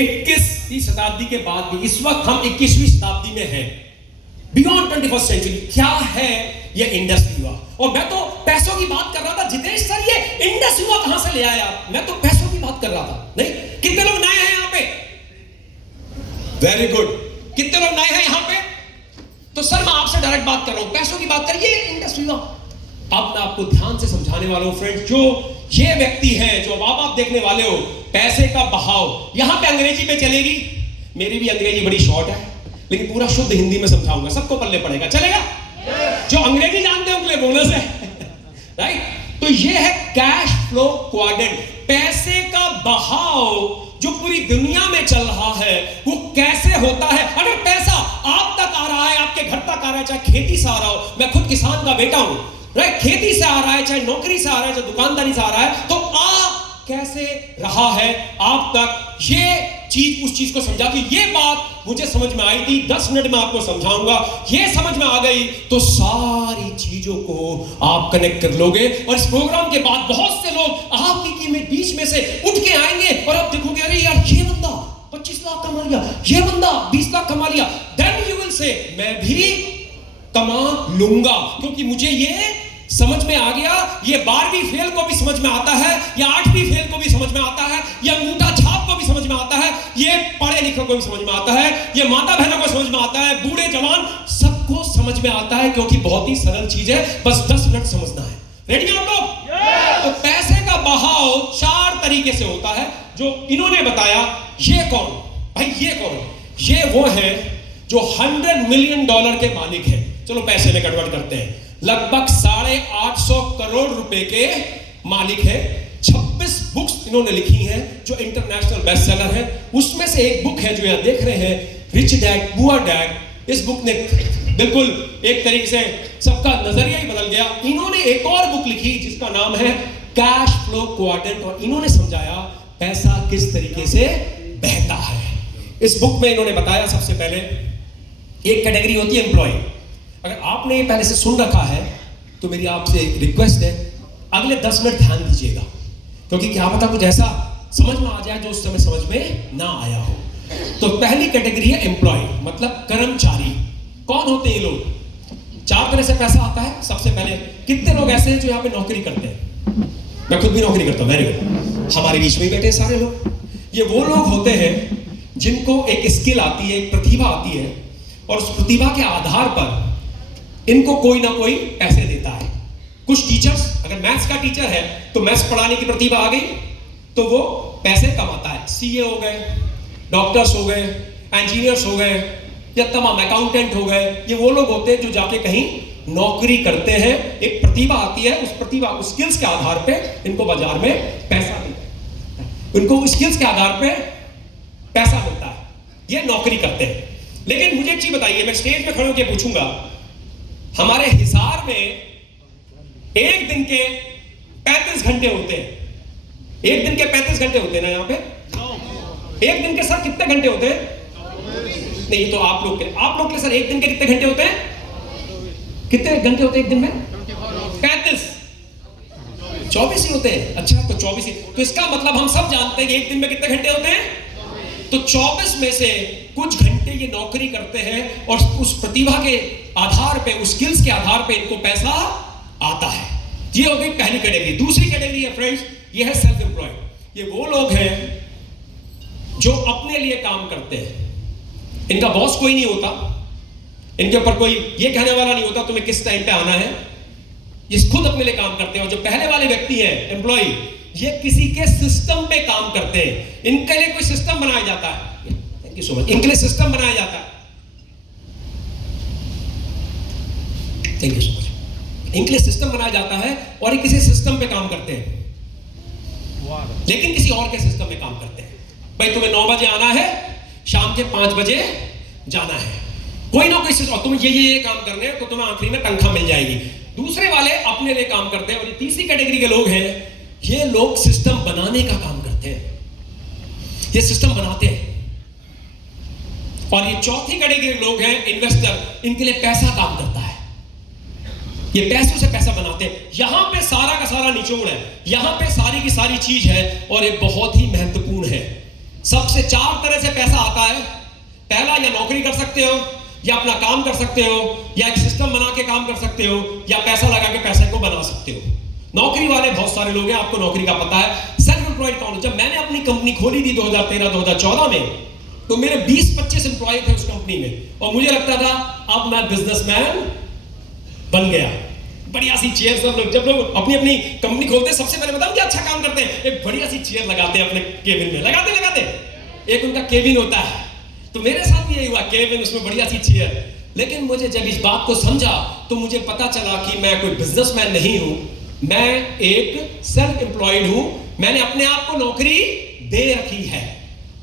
21वीं शताब्दी के बाद भी इस वक्त हम 21वीं शताब्दी में हैं, बियॉन्ड 21st सेंचुरी। क्या है ये इंडस युवा? और मैं तो पैसों की बात कर रहा था। जितेश सर, ये इंडस युवा कहां से ले आया? मैं तो पैसों की बात कर रहा था। नहीं, कितने लोग नए हैं यहां पे? Very good. कितने लोग नए हैं यहां पे? तो सर मैं आपसे डायरेक्ट बात कर रहा हूं, पैसों की बात करिए, इंडस युवा। अब मैं आपको ध्यान से समझाने वाला हूं फ्रेंड्स। जो ये व्यक्ति है, जो अब आप देखने वाले हो, पैसे का बहाव, यहां पे अंग्रेजी पे चलेगी। मेरी भी अंग्रेजी बड़ी शॉर्ट है, लेकिन पूरा शुद्ध हिंदी में समझाऊंगा, सबको पल्ले पड़ेगा। चलेगा? जो अंग्रेजी जानते हैं उनके लिए बोनस है। राइट? तो ये है कैश फ्लो क्वाड्रेंट। पैसे का बहाव जो पूरी दुनिया में चल रहा है वो कैसे होता है? अगर पैसा आप तक आ रहा है, आपके घर तक आ रहा है, चाहे खेती से आ रहा हो, मैं खुद किसान का बेटा हूं, राइट? खेती से आ रहा है, चाहे नौकरी से आ रहा है, चाहे दुकानदारी से आ रहा है, तो कैसे रहा है आप तक, ये चीज उस चीज को समझा कि ये बात मुझे समझ में आई थी, 10 मिनट में आपको समझाऊंगा। ये समझ में आ गई तो सारी चीजों को आप कनेक्ट कर लोगे। और इस प्रोग्राम के बाद बहुत से लोग आपके बीच में से उठ के आएंगे और आप देखोगे, अरे यार ये बंदा 25 लाख कमा लिया, ये बंदा 20 लाख कमा लिया। देन यू विल से मैं भी कमा लूंगा, क्योंकि मुझे ये समझ में आ गया। ये 12वीं फेल को भी समझ में आता है, या 8वीं फेल को भी समझ में आता है, या अंगूठा छाप को भी समझ में आता है, ये पढ़े लिखे को भी समझ में आता है, ये माता बहनों को समझ में आता है, बूढ़े जवान सबको समझ में आता है, क्योंकि बहुत ही सरल चीज है, बस 10 मिनट समझना है। रेडी आप लोग? तो पैसे का बहाव 4 तरीके से होता है, जो इन्होंने बताया। ये कौन भाई? ये कौन? ये वो है जो $100 मिलियन के मालिक है। चलो पैसे में कन्वर्ट करते हैं, लगभग 850 करोड़ रुपए के मालिक है। 26 बुक्स इन्होंने लिखी हैं जो इंटरनेशनल बेस्ट सेलर है। उसमें से एक बुक है जो यहां देख रहे हैं, रिच डैड पुअर डैड। इस बुक ने बिल्कुल एक तरीके से सबका नजरिया ही बदल गया। इन्होंने एक और बुक लिखी जिसका नाम है कैश फ्लो क्वाड्रेंट, और इन्होंने समझाया पैसा किस तरीके से बहता है। इस बुक में इन्होंने बताया, सबसे पहले एक कैटेगरी होती है एम्प्लॉय। अगर आपने ये पहले से सुन रखा है तो मेरी आपसे रिक्वेस्ट है, अगले 10 मिनट ध्यान दीजिएगा, क्योंकि क्या पता कुछ ऐसा समझ में आ जाए जो उस समय समझ में ना आया हो। तो पहली कैटेगरी है एम्प्लॉय, मतलब कर्मचारी। कौन होते हैं ये लोग? 4 तरह से पैसा आता है। सबसे पहले, कितने लोग ऐसे हैं जो यहाँ पे नौकरी करते हैं? मैं खुद भी नौकरी करता हूँ, वेरी गुड। हमारे बीच में बैठे सारे लोग, ये वो लोग होते हैं जिनको एक स्किल आती है, एक प्रतिभा आती है, और उस प्रतिभा के आधार पर इनको कोई ना कोई पैसे देता है। कुछ टीचर्स, अगर मैथ्स का टीचर है तो मैथ्स पढ़ाने की प्रतिभा आ गई तो वो पैसे कमाता है। सीए हो गए, डॉक्टर्स हो गए, इंजीनियर्स हो गए, या तमाम अकाउंटेंट हो गए, ये वो लोग होते हैं जो जाके कहीं नौकरी करते हैं। एक प्रतिभा आती है, उस प्रतिभा, उस स्किल्स के आधार पे इनको बाजार में पैसा मिलता है, उनको स्किल्स के आधार पे पैसा मिलता है, ये नौकरी करते हैं। लेकिन मुझे एक चीज बताइए, मैं स्टेज पे खड़े होकर पूछूंगा, हमारे हिसार में एक दिन के 35 घंटे होते हैं। एक दिन के 35 घंटे होते हैं ना यहाँ पे? एक दिन के सर कितने घंटे होते हैं? नहीं, तो आप लोग के सर एक दिन के कितने घंटे होते हैं? कितने घंटे होते हैं एक दिन में? 35। 24 ही होते हैं। अच्छा, तो 24 ही। तो इसका मतलब हम सब जानते हैं कि एक दिन में कितने घंटे होते हैं? तो 24 में से कुछ घंटे ये नौकरी करते हैं, और उस प्रतिभा के आधार पे, उस स्किल्स के आधार पे इनको पैसा आता है। ये हो गई पहली कैटेगरी। दूसरी कैटेगरी है फ्रेंड्स, ये है सेल्फ एम्प्लॉयड। ये वो लोग हैं जो अपने लिए काम करते हैं। इनका बॉस कोई नहीं होता, इनके ऊपर कोई ये कहने वाला नहीं होता तुम्हें किस टाइम पे आना है। ये खुद अपने लिए काम करते हैं। और जो पहले वाले व्यक्ति हैं एम्प्लॉय, ये किसी के सिस्टम पे काम करते हैं। इनके लिए कोई सिस्टम बनाया जाता है, थैंक यू सो मच, इनके लिए सिस्टम बनाया जाता है, थैंक यू सो मच, इनके लिए सिस्टम बनाया जाता है, और ये किसी सिस्टम पे काम करते हैं, लेकिन किसी और के सिस्टम में काम करते हैं। भाई तुम्हें 9 बजे आना है, शाम के 5 बजे जाना है, कोई ना कोई सिस्टम, तुम्हें ये काम करने हैं, तो तुम्हें आखिरी में तनख्वाह मिल जाएगी। दूसरे वाले अपने लिए काम करते हैं। और ये तीसरी कैटेगरी के लोग हैं, ये लोग सिस्टम बनाने का काम करते हैं, ये सिस्टम बनाते हैं। और ये चौथी कैटेगरी के लोग हैं इन्वेस्टर, इनके लिए पैसा काम करता है, ये पैसों से पैसा बनाते हैं। यहां पे सारा का सारा निचोड़ है, यहां पे सारी की सारी चीज है, और ये बहुत ही महत्वपूर्ण है। सबसे 4 तरह से पैसा आता है। पहला, या नौकरी कर सकते हो, या अपना काम कर सकते हो, या एक सिस्टम बना के काम कर सकते हो, या पैसा लगा के पैसे को बना सकते हो। नौकरी वाले बहुत सारे लोग हैं, आपको नौकरी का पता है। सेल्फ एम्प्लॉयड कौन है? जब मैंने अपनी कंपनी खोली थी 2013-2014 में, तो मेरे 20-25 एम्प्लॉय थे उस कंपनी में, और मुझे लगता था अब मैं बिजनेसमैन बन गया। बढ़िया सी चेयर, सब लोग जब लोग अपनी अपनी कंपनी खोलते हैं, सबसे पहले बताऊं क्या अच्छा काम करते हैं, एक बढ़िया सी चेयर लगाते हैं अपने केबिन में, लगाते एक उनका केबिन होता है। तो मेरे साथ भी यही हुआ, केबिन, उसमें बढ़िया सी चेयर। लेकिन मुझे जब इस बात को समझा तो मुझे पता चला कि मैं कोई बिजनेसमैन नहीं हूं, मैं एक सेल्फ एम्प्लॉयड हूं। मैंने अपने आप को नौकरी दे रखी है।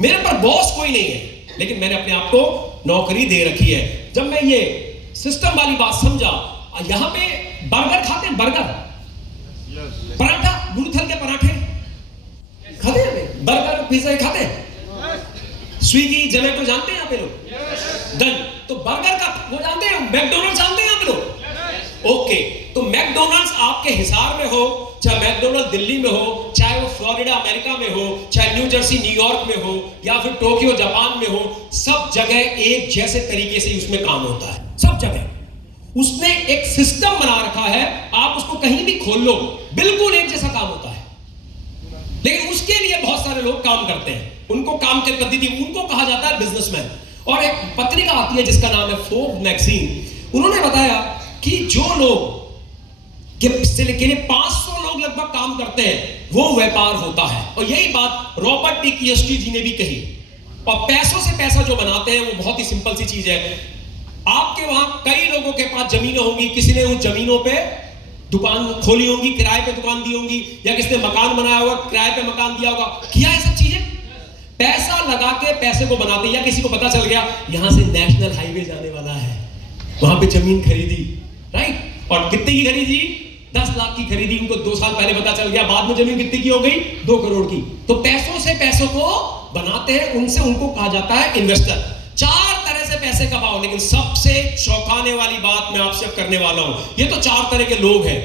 मेरे पर बॉस कोई नहीं है, लेकिन मैंने अपने आप को नौकरी दे रखी है। जब मैं ये सिस्टम वाली बात समझा, यहां पे बर्गर खाते हैं, बर्गर, पराठा, गुड़थल के पराठे खाते हैं, बर्गर पिज्जा खाते हैं, स्विगी जोमेटो जानते हैं यहाँ पे लोग, डन। तो बर्गर का वो जानते हैं, मैकडोनल्ड्स जानते हैं यहाँ पे लोग, ओके। तो मैकडोनल्ड्स आपके हिसार में हो, चाहे मैकडोनल्ड दिल्ली में हो, चाहे वो फ्लोरिडा अमेरिका में हो, चाहे न्यू जर्सी न्यूयॉर्क में हो, या फिर टोक्यो जापान में हो, सब जगह एक जैसे तरीके से उसमें काम होता है। सब जगह उसने एक सिस्टम बना रखा है, आप उसको कहीं भी खोल लो, बिल्कुल एक जैसा काम होता है। लेकिन उसके लिए बहुत सारे लोग काम करते हैं, उनको काम की पद्धति, उनको कहा जाता है बिजनेसमैन। और एक पत्रिका आती है जिसका नाम है फोर्ब्स मैगजीन, उन्होंने बताया कि जो लोग के 500 लोग लगभग काम करते हैं, वो व्यापार होता है। और यही बात रॉबर्ट टी कियोसाकी जी ने भी कही। और पैसों से पैसा जो बनाते हैं वो बहुत ही सिंपल सी चीज है। आपके वहां कई लोगों के पास जमीनें होंगी, किसी ने उन जमीनों पे दुकान खोली होगी, किराए पे दुकान दी होगी, या किसी ने मकान बनाया होगा, किराए पे मकान दिया होगा, किया है सब चीजें। पैसा लगा के पैसे को बनाते, या किसी को पता चल गया यहां से नेशनल हाईवे जाने वाला है, वहां पे जमीन खरीदी, राइट, और कितने की खरीदी? 10 लाख की खरीदी। उनको 2 साल पहले पता चल गया, बाद में जमीन कितनी की हो गई? 2 करोड़ की। तो पैसों से पैसों को बनाते हैं, उनसे उनको कहा जाता है इन्वेस्टर। 4 तरह से पैसे कमाओ, लेकिन सबसे चौंकाने वाली बात मैं आपसे करने वाला हूं। ये तो 4 तरह के लोग हैं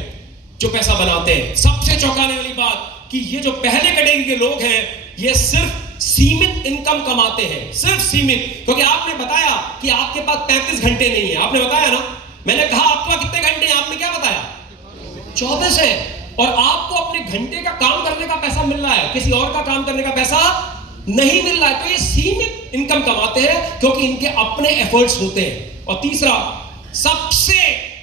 जो पैसा बनाते हैं। सबसे चौंकाने वाली बात कि ये जो पहले कैटेगरी के लोग हैं, ये सिर्फ सीमित इनकम कमाते हैं, सिर्फ सीमित। क्योंकि आपने बताया कि आपके पास 35 घंटे नहीं है, आपने बताया ना। मैंने कहा आपके पास कितने घंटे हैं, आपने क्या बताया? 24 है। और आपको अपने घंटे का काम करने का पैसा मिल रहा है, किसी और का काम करने का पैसा नहीं मिल रहा है। तो ये सीमित इनकम कमाते हैं क्योंकि इनके अपने एफर्ट्स होते हैं। और तीसरा, सबसे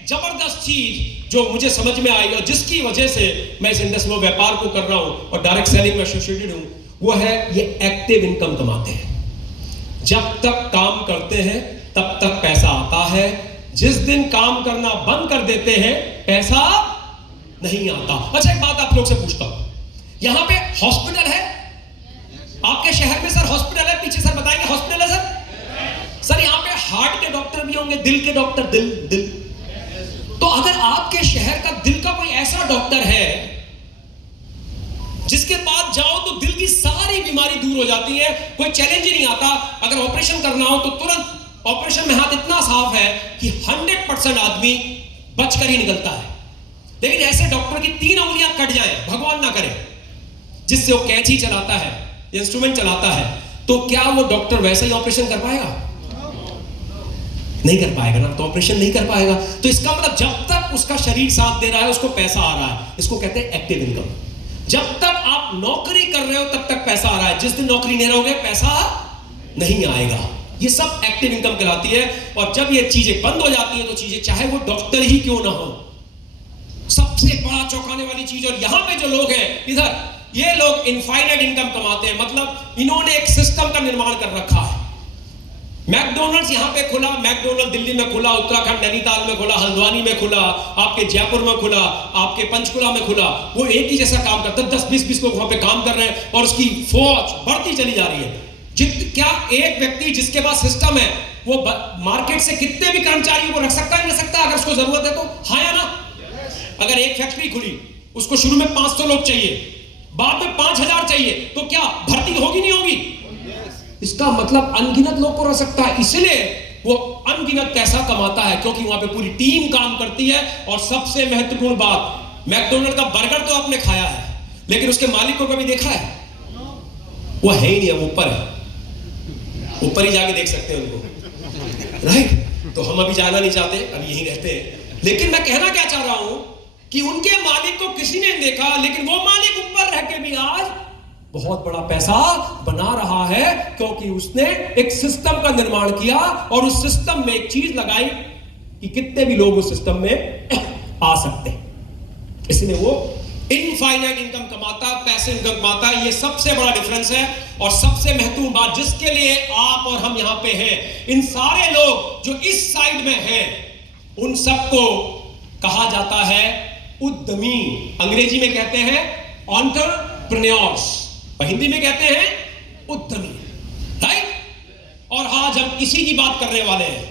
जबरदस्त चीज जो मुझे समझ में आई और जिसकी वजह से मैं इस इंडस्ट्री में व्यापार को कर रहा हूं और डायरेक्ट सेलिंग में एसोसिएटेड हूं, वो है ये एक्टिव इनकम कमाते हैं। जब तक काम करते हैं तब तक पैसा आता है, जिस दिन काम करना बंद कर देते हैं पैसा नहीं आता। अच्छा, एक बात आप लोग से पूछता हूं, यहां पे हॉस्पिटल है आपके शहर में? सर हॉस्पिटल है? पीछे सर बताएंगे हॉस्पिटल है सर? सर यहाँ पे हार्ट के डॉक्टर भी होंगे, दिल के डॉक्टर, दिल। तो अगर आपके शहर का दिल का कोई ऐसा डॉक्टर है जिसके पास जाओ तो दिल की सारी बीमारी दूर हो जाती है, कोई चैलेंज ही नहीं आता। अगर ऑपरेशन करना हो तो तुरंत ऑपरेशन में हाथ इतना साफ है कि 100% आदमी बचकर ही निकलता है। लेकिन ऐसे डॉक्टर की 3 उंगलियां कट जाए, भगवान ना करे, जिससे वो कैंची चलाता है, इंस्ट्रूमेंट चलाता है, तो क्या वो डॉक्टर वैसा ही ऑपरेशन कर पाएगा? नहीं कर पाएगा ना, तो ऑपरेशन नहीं कर पाएगा। तो इसका मतलब जब तक उसका शरीर साथ दे रहा है, उसको पैसा आ रहा है। इसको कहते हैं एक्टिव इनकम। जब तक आप नौकरी कर रहे हो तब तक पैसा आ रहा है, जिस दिन नौकरी नहीं रहोगे पैसा नहीं आएगा। ये सब एक्टिव इनकम कहलाती है। और जब ये चीजें बंद हो जाती है तो चीजें, चाहे वो डॉक्टर ही क्यों ना हो, सबसे बड़ा चौंकाने वाली चीज। और यहां पे जो लोग हैं इधर, ये लोग इनफाइनाइट इनकम कमाते हैं। मतलब इन्होंने एक सिस्टम का निर्माण कर रखा है। मैकडोनल्ड्स यहां पे खुला, मैकडोनल्ड दिल्ली में खुला, उत्तराखंड नैनीताल में खुला, हल्द्वानी में खुला, आपके जयपुर में खुला, आपके पंचकुला में खुला। वो एक ही जैसा काम करता है, 10-20 लोग वहां पे काम कर रहे हैं और उसकी फौज बढ़ती चली जा रही है। क्या एक व्यक्ति जिसके पास सिस्टम है वो मार्केट से कितने भी कर्मचारियों को रख सकता है? नहीं रख सकता, अगर उसको जरूरत है तो। हाँ या ना? अगर एक फैक्ट्री खुली, उसको शुरू में 500 लोग चाहिए, बाद में 5000 चाहिए, तो क्या भर्ती होगी नहीं होगी? इसका मतलब अनगिनत लोग को रख सकता है। इसलिए वो अनगिनत पैसा कमाता है क्योंकि वहां पे पूरी टीम काम करती है। और सबसे महत्वपूर्ण बात, मैकडोनल्ड का बर्गर तो आपने खाया है, लेकिन उसके मालिक को कभी देखा है? वो है ही नहीं, वो ऊपर है। ऊपर ही जाके देख सकते हैं उनको, राइट? तो हम अभी जाना नहीं चाहते, अभी यहीं रहते हैं। लेकिन मैं कहना क्या चाह रहा हूं कि उनके मालिक को किसी ने नहीं देखा, लेकिन वो मालिक ऊपर रह के भी आज बहुत बड़ा पैसा बना रहा है, क्योंकि उसने एक सिस्टम का निर्माण किया और उस सिस्टम में एक चीज लगाई कि कितने भी लोग उस सिस्टम में आ सकते हैं। इसलिए वो इनफाइनाइट इनकम कमाता, पैसे इनकम कमाता। ये सबसे बड़ा डिफरेंस है। और सबसे महत्वपूर्ण बात जिसके लिए आप और हम यहां पे हैं, इन सारे लोग जो इस साइड में हैं, उन सबको कहा जाता है उद्यमी। अंग्रेजी में कहते हैं एंटरप्रेन्योर्स, और हिंदी में कहते हैं उद्यमी, राइट? और आज हम इसी की बात करने वाले हैं।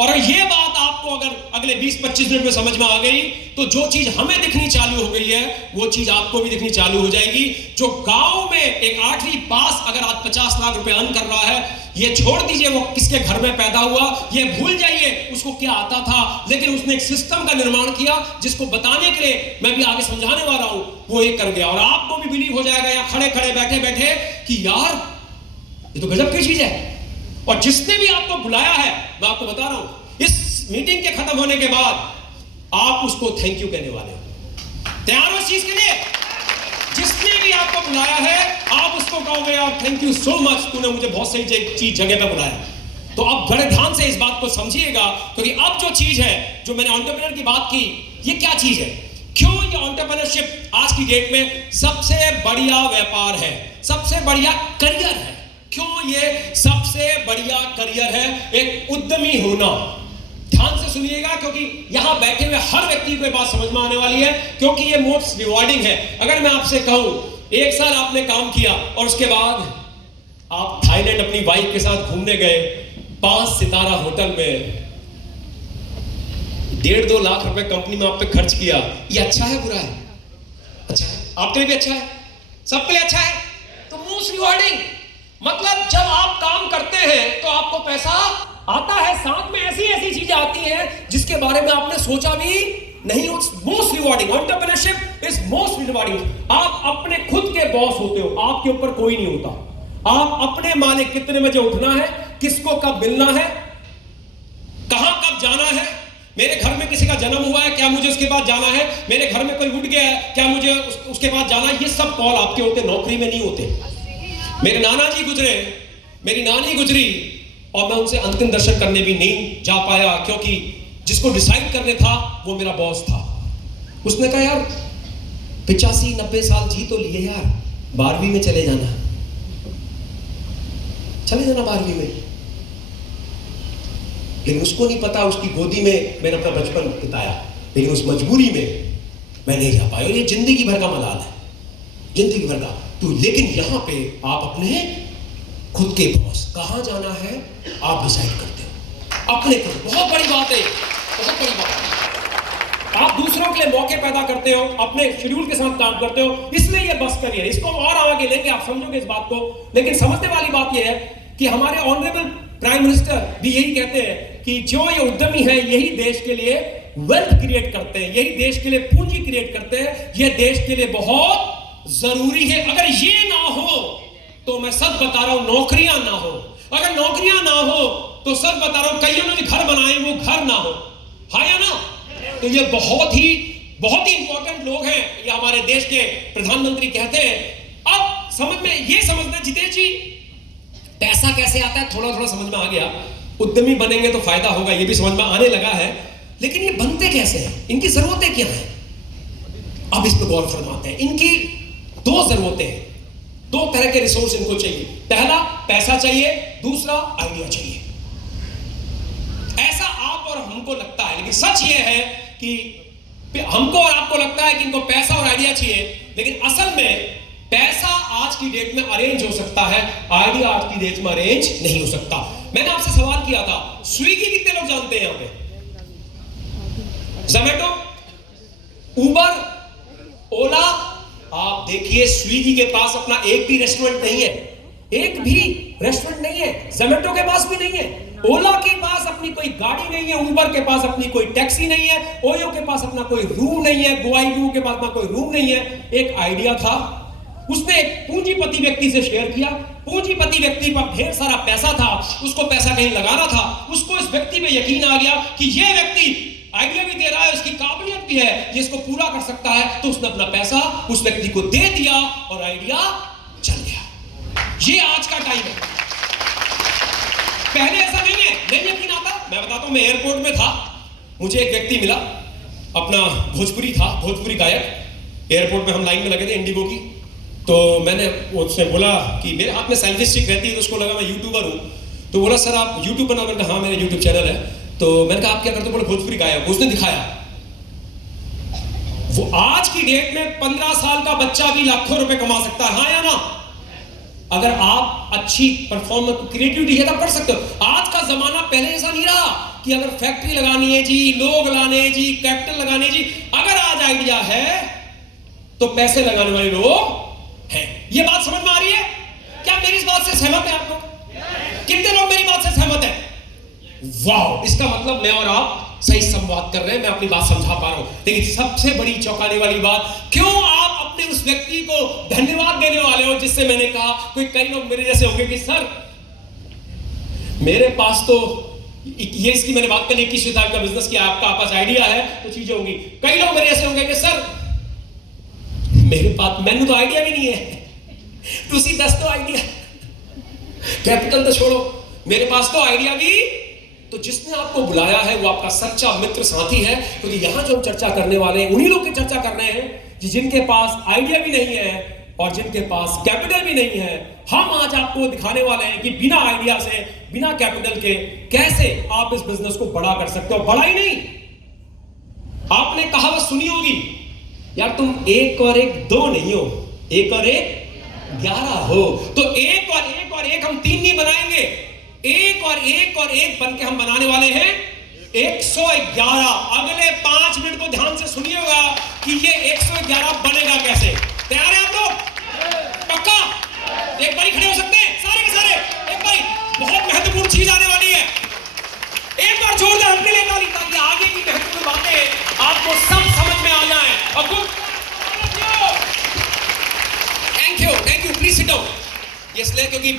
और ये बात आपको अगर अगले 20-25 मिनट में समझ में आ गई, तो जो चीज हमें दिखनी चालू हो गई है, वो चीज आपको भी दिखनी चालू हो जाएगी। जो गांव में एक 8वीं पास अगर आज 50 लाख रुपए अर्न कर रहा है, ये छोड़ दीजिए वो किसके घर में पैदा हुआ, ये भूल जाइए उसको क्या आता था, लेकिन उसने एक सिस्टम का निर्माण किया जिसको बताने के लिए मैं भी आगे समझाने वाला हूं, वो एक कर गया। और आपको भी बिलीव हो जाएगा या खड़े खड़े बैठे बैठे कि यार ये तो गजब की चीज है। और जिसने भी आपको बुलाया है, मैं आपको बता रहा हूं, इस मीटिंग के खत्म होने के बाद आप उसको थैंक यू कहने वाले हो। तैयार हो इस चीज के लिए? जिसने भी आपको बुलाया है, आप उसको कहोगे यार थैंक यू सो मच, तूने मुझे बहुत सही चीज जगह पे बुलाया। तो अब बड़े ध्यान से इस बात को समझिएगा, क्योंकि अब जो चीज है, जो मैंने एंटरप्रेन्योर की बात की, ये क्या चीज है? क्यों ये एंटरप्रेन्योरशिप आज की डेट में सबसे बढ़िया व्यापार है, सबसे बढ़िया करियर है? क्यों ये सबसे बढ़िया करियर है एक उद्यमी होना? ध्यान से सुनिएगा, क्योंकि यहां बैठे हुए हर व्यक्ति को ये बात समझ में आने वाली है, क्योंकि ये मोस्ट रिवॉर्डिंग है। अगर मैं आपसे कहूं 1 साल आपने काम किया और उसके बाद आप थाईलैंड अपनी वाइफ के साथ घूमने गए, 5 सितारा होटल में 1.5-2 लाख रुपए कंपनी में आप पे खर्च किया, ये अच्छा है बुरा है? अच्छा है, आपके लिए भी अच्छा है, सबके लिए अच्छा है। तो मोस्ट रिवॉर्डिंग मतलब जब आप काम करते हैं तो आपको पैसा आता है, साथ में ऐसी ऐसी चीजें आती हैं जिसके बारे में आपने सोचा भी नहीं हो। Most rewarding entrepreneurship is most rewarding. आप अपने खुद के बॉस होते हो, आपके ऊपर कोई नहीं होता। आप अपने मालिक, कितने बजे उठना है, किसको कब मिलना है, कहां कब जाना है। मेरे घर में किसी का जन्म हुआ है, क्या मुझे उसके बाद जाना है? मेरे घर में कोई उठ गया है, क्या मुझे उसके बाद जाना है? ये सब कॉल आपके होते, नौकरी में नहीं होते। मेरे नाना जी गुजरे, मेरी नानी गुजरी, और मैं उनसे अंतिम दर्शन करने भी नहीं जा पाया, क्योंकि जिसको डिसाइड करने था वो मेरा बॉस था। उसने कहा यार 85-90 साल जी तो लिए यार, 12वीं में चले जाना 12वीं में। लेकिन उसको नहीं पता, उसकी गोदी में मैंने अपना बचपन बिताया, लेकिन उस मजबूरी में मैं नहीं जा पाया। ये जिंदगी भर का मलाल है, जिंदगी भर का। तो लेकिन यहां पे आप अपने खुद के बॉस, कहां जाना है आप डिसाइड करते हो अपने खुद। बहुत बड़ी बात है, बहुत बड़ी बात है। आप दूसरों के लिए मौके पैदा करते हो, अपने शेड्यूल के साथ काम करते हो, इसलिए ये बस करिए। इसको और आगे लेके आप समझोगे इस बात को। लेकिन समझने वाली बात यह है कि हमारे ऑनरेबल प्राइम मिनिस्टर भी यही कहते हैं कि जो ये उद्यमी है, यही देश के लिए वेल्थ क्रिएट करते हैं, यही देश के लिए पूंजी क्रिएट करते हैं। ये देश के लिए बहुत जरूरी है। अगर ये ना हो तो मैं सच बता रहा हूं, नौकरियां ना हो, अगर नौकरियां ना हो तो सच बता रहा हूं, कईयों ने घर बनाए वो घर ना हो, हाँ या ना? तो ये बहुत ही इंपॉर्टेंट लोग हैं। ये हमारे देश के प्रधानमंत्री कहते हैं। अब समझ में ये समझना, जितेश जी पैसा कैसे आता है थोड़ा थोड़ा समझ में आ गया। उद्यमी बनेंगे तो फायदा होगा, ये भी समझ में आने लगा है। लेकिन ये बनते कैसे हैं, इनकी जरूरतें क्या हैं? अब इस पर गौर फरमाते हैं। इनकी 2 जरूरतें हैं, 2 तरह के रिसोर्स इनको चाहिए। पहला पैसा चाहिए, दूसरा आइडिया चाहिए। ऐसा आप और हमको लगता है, लेकिन सच ये है कि हमको और आपको लगता है कि इनको पैसा और आइडिया चाहिए, लेकिन असल में पैसा आज की डेट में अरेंज हो सकता है, आइडिया आज की डेट में अरेंज नहीं हो सकता। मैंने आपसे सवाल किया था, स्विगी कितने लोग जानते हैं यहां पे? जोमेटो, उबर, ओला। आप देखिए स्विगी के पास अपना एक भी रेस्टोरेंट नहीं है, एक भी रेस्टोरेंट नहीं है। जोमेटो के पास भी नहीं है, ओला के पास अपनी कोई गाड़ी नहीं है, उबर के पास अपनी कोई टैक्सी नहीं है, ओयो के पास अपना कोई रूम नहीं है, गोवाईडू के पास अपना कोई रूम नहीं है। एक आइडिया था, उसने एक पूंजीपति व्यक्ति से शेयर किया। पूंजीपति व्यक्ति पर ढेर सारा पैसा था, उसको पैसा कहीं लगाना था। उसको इस व्यक्ति पे यकीन आ गया कि ये व्यक्ति आइडिया भी दे रहा है, उसकी काबिलियत भी है, ये इसको पूरा कर सकता है। तो उसने अपना पैसा उस व्यक्ति को दे दिया और आइडिया चल गया। ये आज का टाइम है, पहले ऐसा नहीं है, नहीं यकीन आता। मैं बताता हूं, मैं एयरपोर्ट में था, मुझे एक व्यक्ति मिला, अपना भोजपुरी था, भोजपुरी गायक। एयरपोर्ट में हम लाइन में लगे थे इंडिगो की। तो मैंने उससे बोला कि मेरे हाथ में सेल्फी स्टिक रहती है, तो उसको लगा मैं यूट्यूबर हूं। तो बोला सर आप यूट्यूब बना? मैंने कहा हाँ मेरा यूट्यूब चैनल है। तो मैंने कहा आप क्या करते हो? बोले भोजपुरी गायक। उसने दिखाया। वो आज की डेट में 15 साल का बच्चा भी लाखों रुपए कमा सकता है, हाँ या ना? अगर आप अच्छी परफॉर्मेंस क्रिएटिविटी है तब कर सकते हो। आज का जमाना पहले ऐसा नहीं रहा कि अगर फैक्ट्री लगानी है जी, लोग लाने जी, कैपिटल लगाने जी। अगर आज आइडिया है तो पैसे लगाने वाले लोग हैं। ये बात समझ में आ रही है? क्या मेरी इस बात से सहमत है आप लोग? कितने लोग मेरी बात से सहमत है? वाह, इसका मतलब मैं और आप सही संवाद कर रहे हैं, मैं अपनी बात समझा पा रहा हूं। लेकिन सबसे बड़ी चौंकाने वाली बात, क्यों आप अपने उस व्यक्ति को धन्यवाद देने वाले हो जिससे मैंने कहा? कोई कई लोग मेरे जैसे होंगे कि सर मेरे पास तो ये, इसकी मैंने बात करी 21 साल का बिजनेस किया, आपका पास आइडिया है तो चीजें होंगी। कई लोग मेरे जैसे होंगे कि सर मेरे पास, मैंने तो आइडिया भी नहीं है, तुसी दस तो आइडिया, कैपिटल तो छोड़ो, मेरे पास तो आइडिया भी। तो जिसने आपको बुलाया है वो आपका सच्चा मित्र साथी है। क्योंकि यहां जो हम चर्चा करने वाले हैं उन्हीं लोग की चर्चा कर रहे हैं जिनके पास आइडिया भी नहीं है और जिनके पास कैपिटल भी नहीं है। हम आज आपको दिखाने वाले हैं कि बिना आइडिया से, बिना कैपिटल के कैसे आप इस बिजनेस को बड़ा कर सकते हो। बड़ा ही नहीं, आपने कहावत सुनी होगी, यार तुम 1 और 1 2 नहीं हो, 1 और 1 11 हो। तो 1 और 1 और 1 हम 3 नहीं बनाएंगे, 1 और 1 और 1 बन के हम बनाने वाले हैं 111। अगले 5 मिनट को ध्यान से सुनिएगा कि ये 111 बनेगा कैसे। तैयार है आप लोग? पक्का? एक बारी खड़े हो सकते हैं सारे के सारे? एक बारी, बहुत महत्वपूर्ण चीज आने वाली है। एक बार जोरदार अपने लिए ताली, ताकि आगे की महत्वपूर्ण बातें आपको सब समझ में आ जाए। अब thank you, please sit down. इसलिए क्योंकि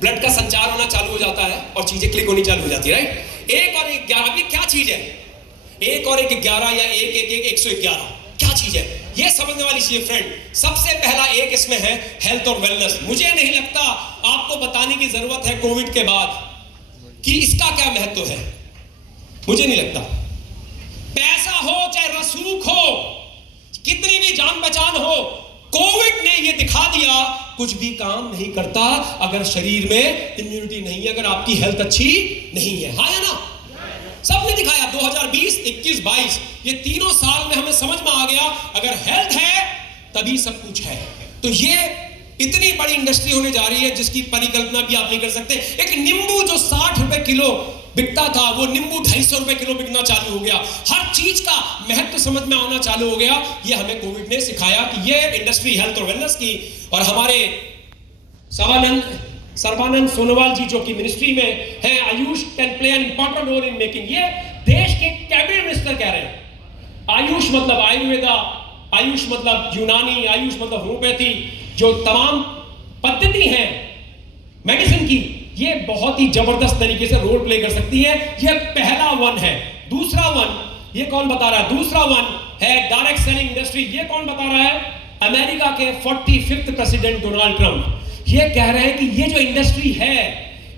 ब्लड का संचार होना चालू हो जाता है और चीजें क्लिक होनी चालू हो जाती है, राइट? 1 और 1 11 क्या चीज है? 1 और 1 11 या 1 1 1 111 क्या चीज है? ये समझने वाली चीज फ्रेंड। सबसे पहला एक इसमें है हेल्थ और वेलनेस। मुझे नहीं लगता आपको बताने की जरूरत है कोविड के बाद कि इसका क्या महत्व है, मुझे नहीं लगता। पैसा हो चाहे रसूख हो, कितनी भी जान पहचान हो, कोविड ने ये दिखा दिया कुछ भी काम नहीं करता अगर शरीर में इम्यूनिटी नहीं है, अगर आपकी हेल्थ अच्छी नहीं है। हाँ या ना? सबने दिखाया 2020, 21, 22 ये तीनों साल में हमें समझ में आ गया अगर हेल्थ है तभी सब कुछ है। तो ये इतनी बड़ी इंडस्ट्री होने जा रही है जिसकी परिकल्पना भी आप नहीं कर सकते। एक नींबू जो 60 रुपए किलो बिकता था, वो नींबू 250 रुपए किलो बिकना चालू हो गया। हर चीज का महत्व समझ में आना चालू हो गया। ये हमें कोविड ने सिखाया कि ये इंडस्ट्री हेल्थ और वेलनेस की। और हमारे सर्बानंद सोनोवाल जी जो कि मिनिस्ट्री में है, Ayush can play an important role in making. ये देश के कैबिनेट मिनिस्टर कह रहे हैं आयुष मतलब आयुर्वेदा, आयुष मतलब यूनानी, आयुष मतलब होम्योपैथी, जो तमाम पद्धति है मेडिसिन की, ये बहुत ही जबरदस्त तरीके से रोल प्ले कर सकती है। ये पहला वन है। दूसरा वन ये कौन बता रहा है? दूसरा वन है डायरेक्ट सेलिंग इंडस्ट्री। ये कौन बता रहा है? अमेरिका के 45th प्रेसिडेंट डोनाल्ड ट्रंप। ये कह रहे हैं कि ये जो इंडस्ट्री है,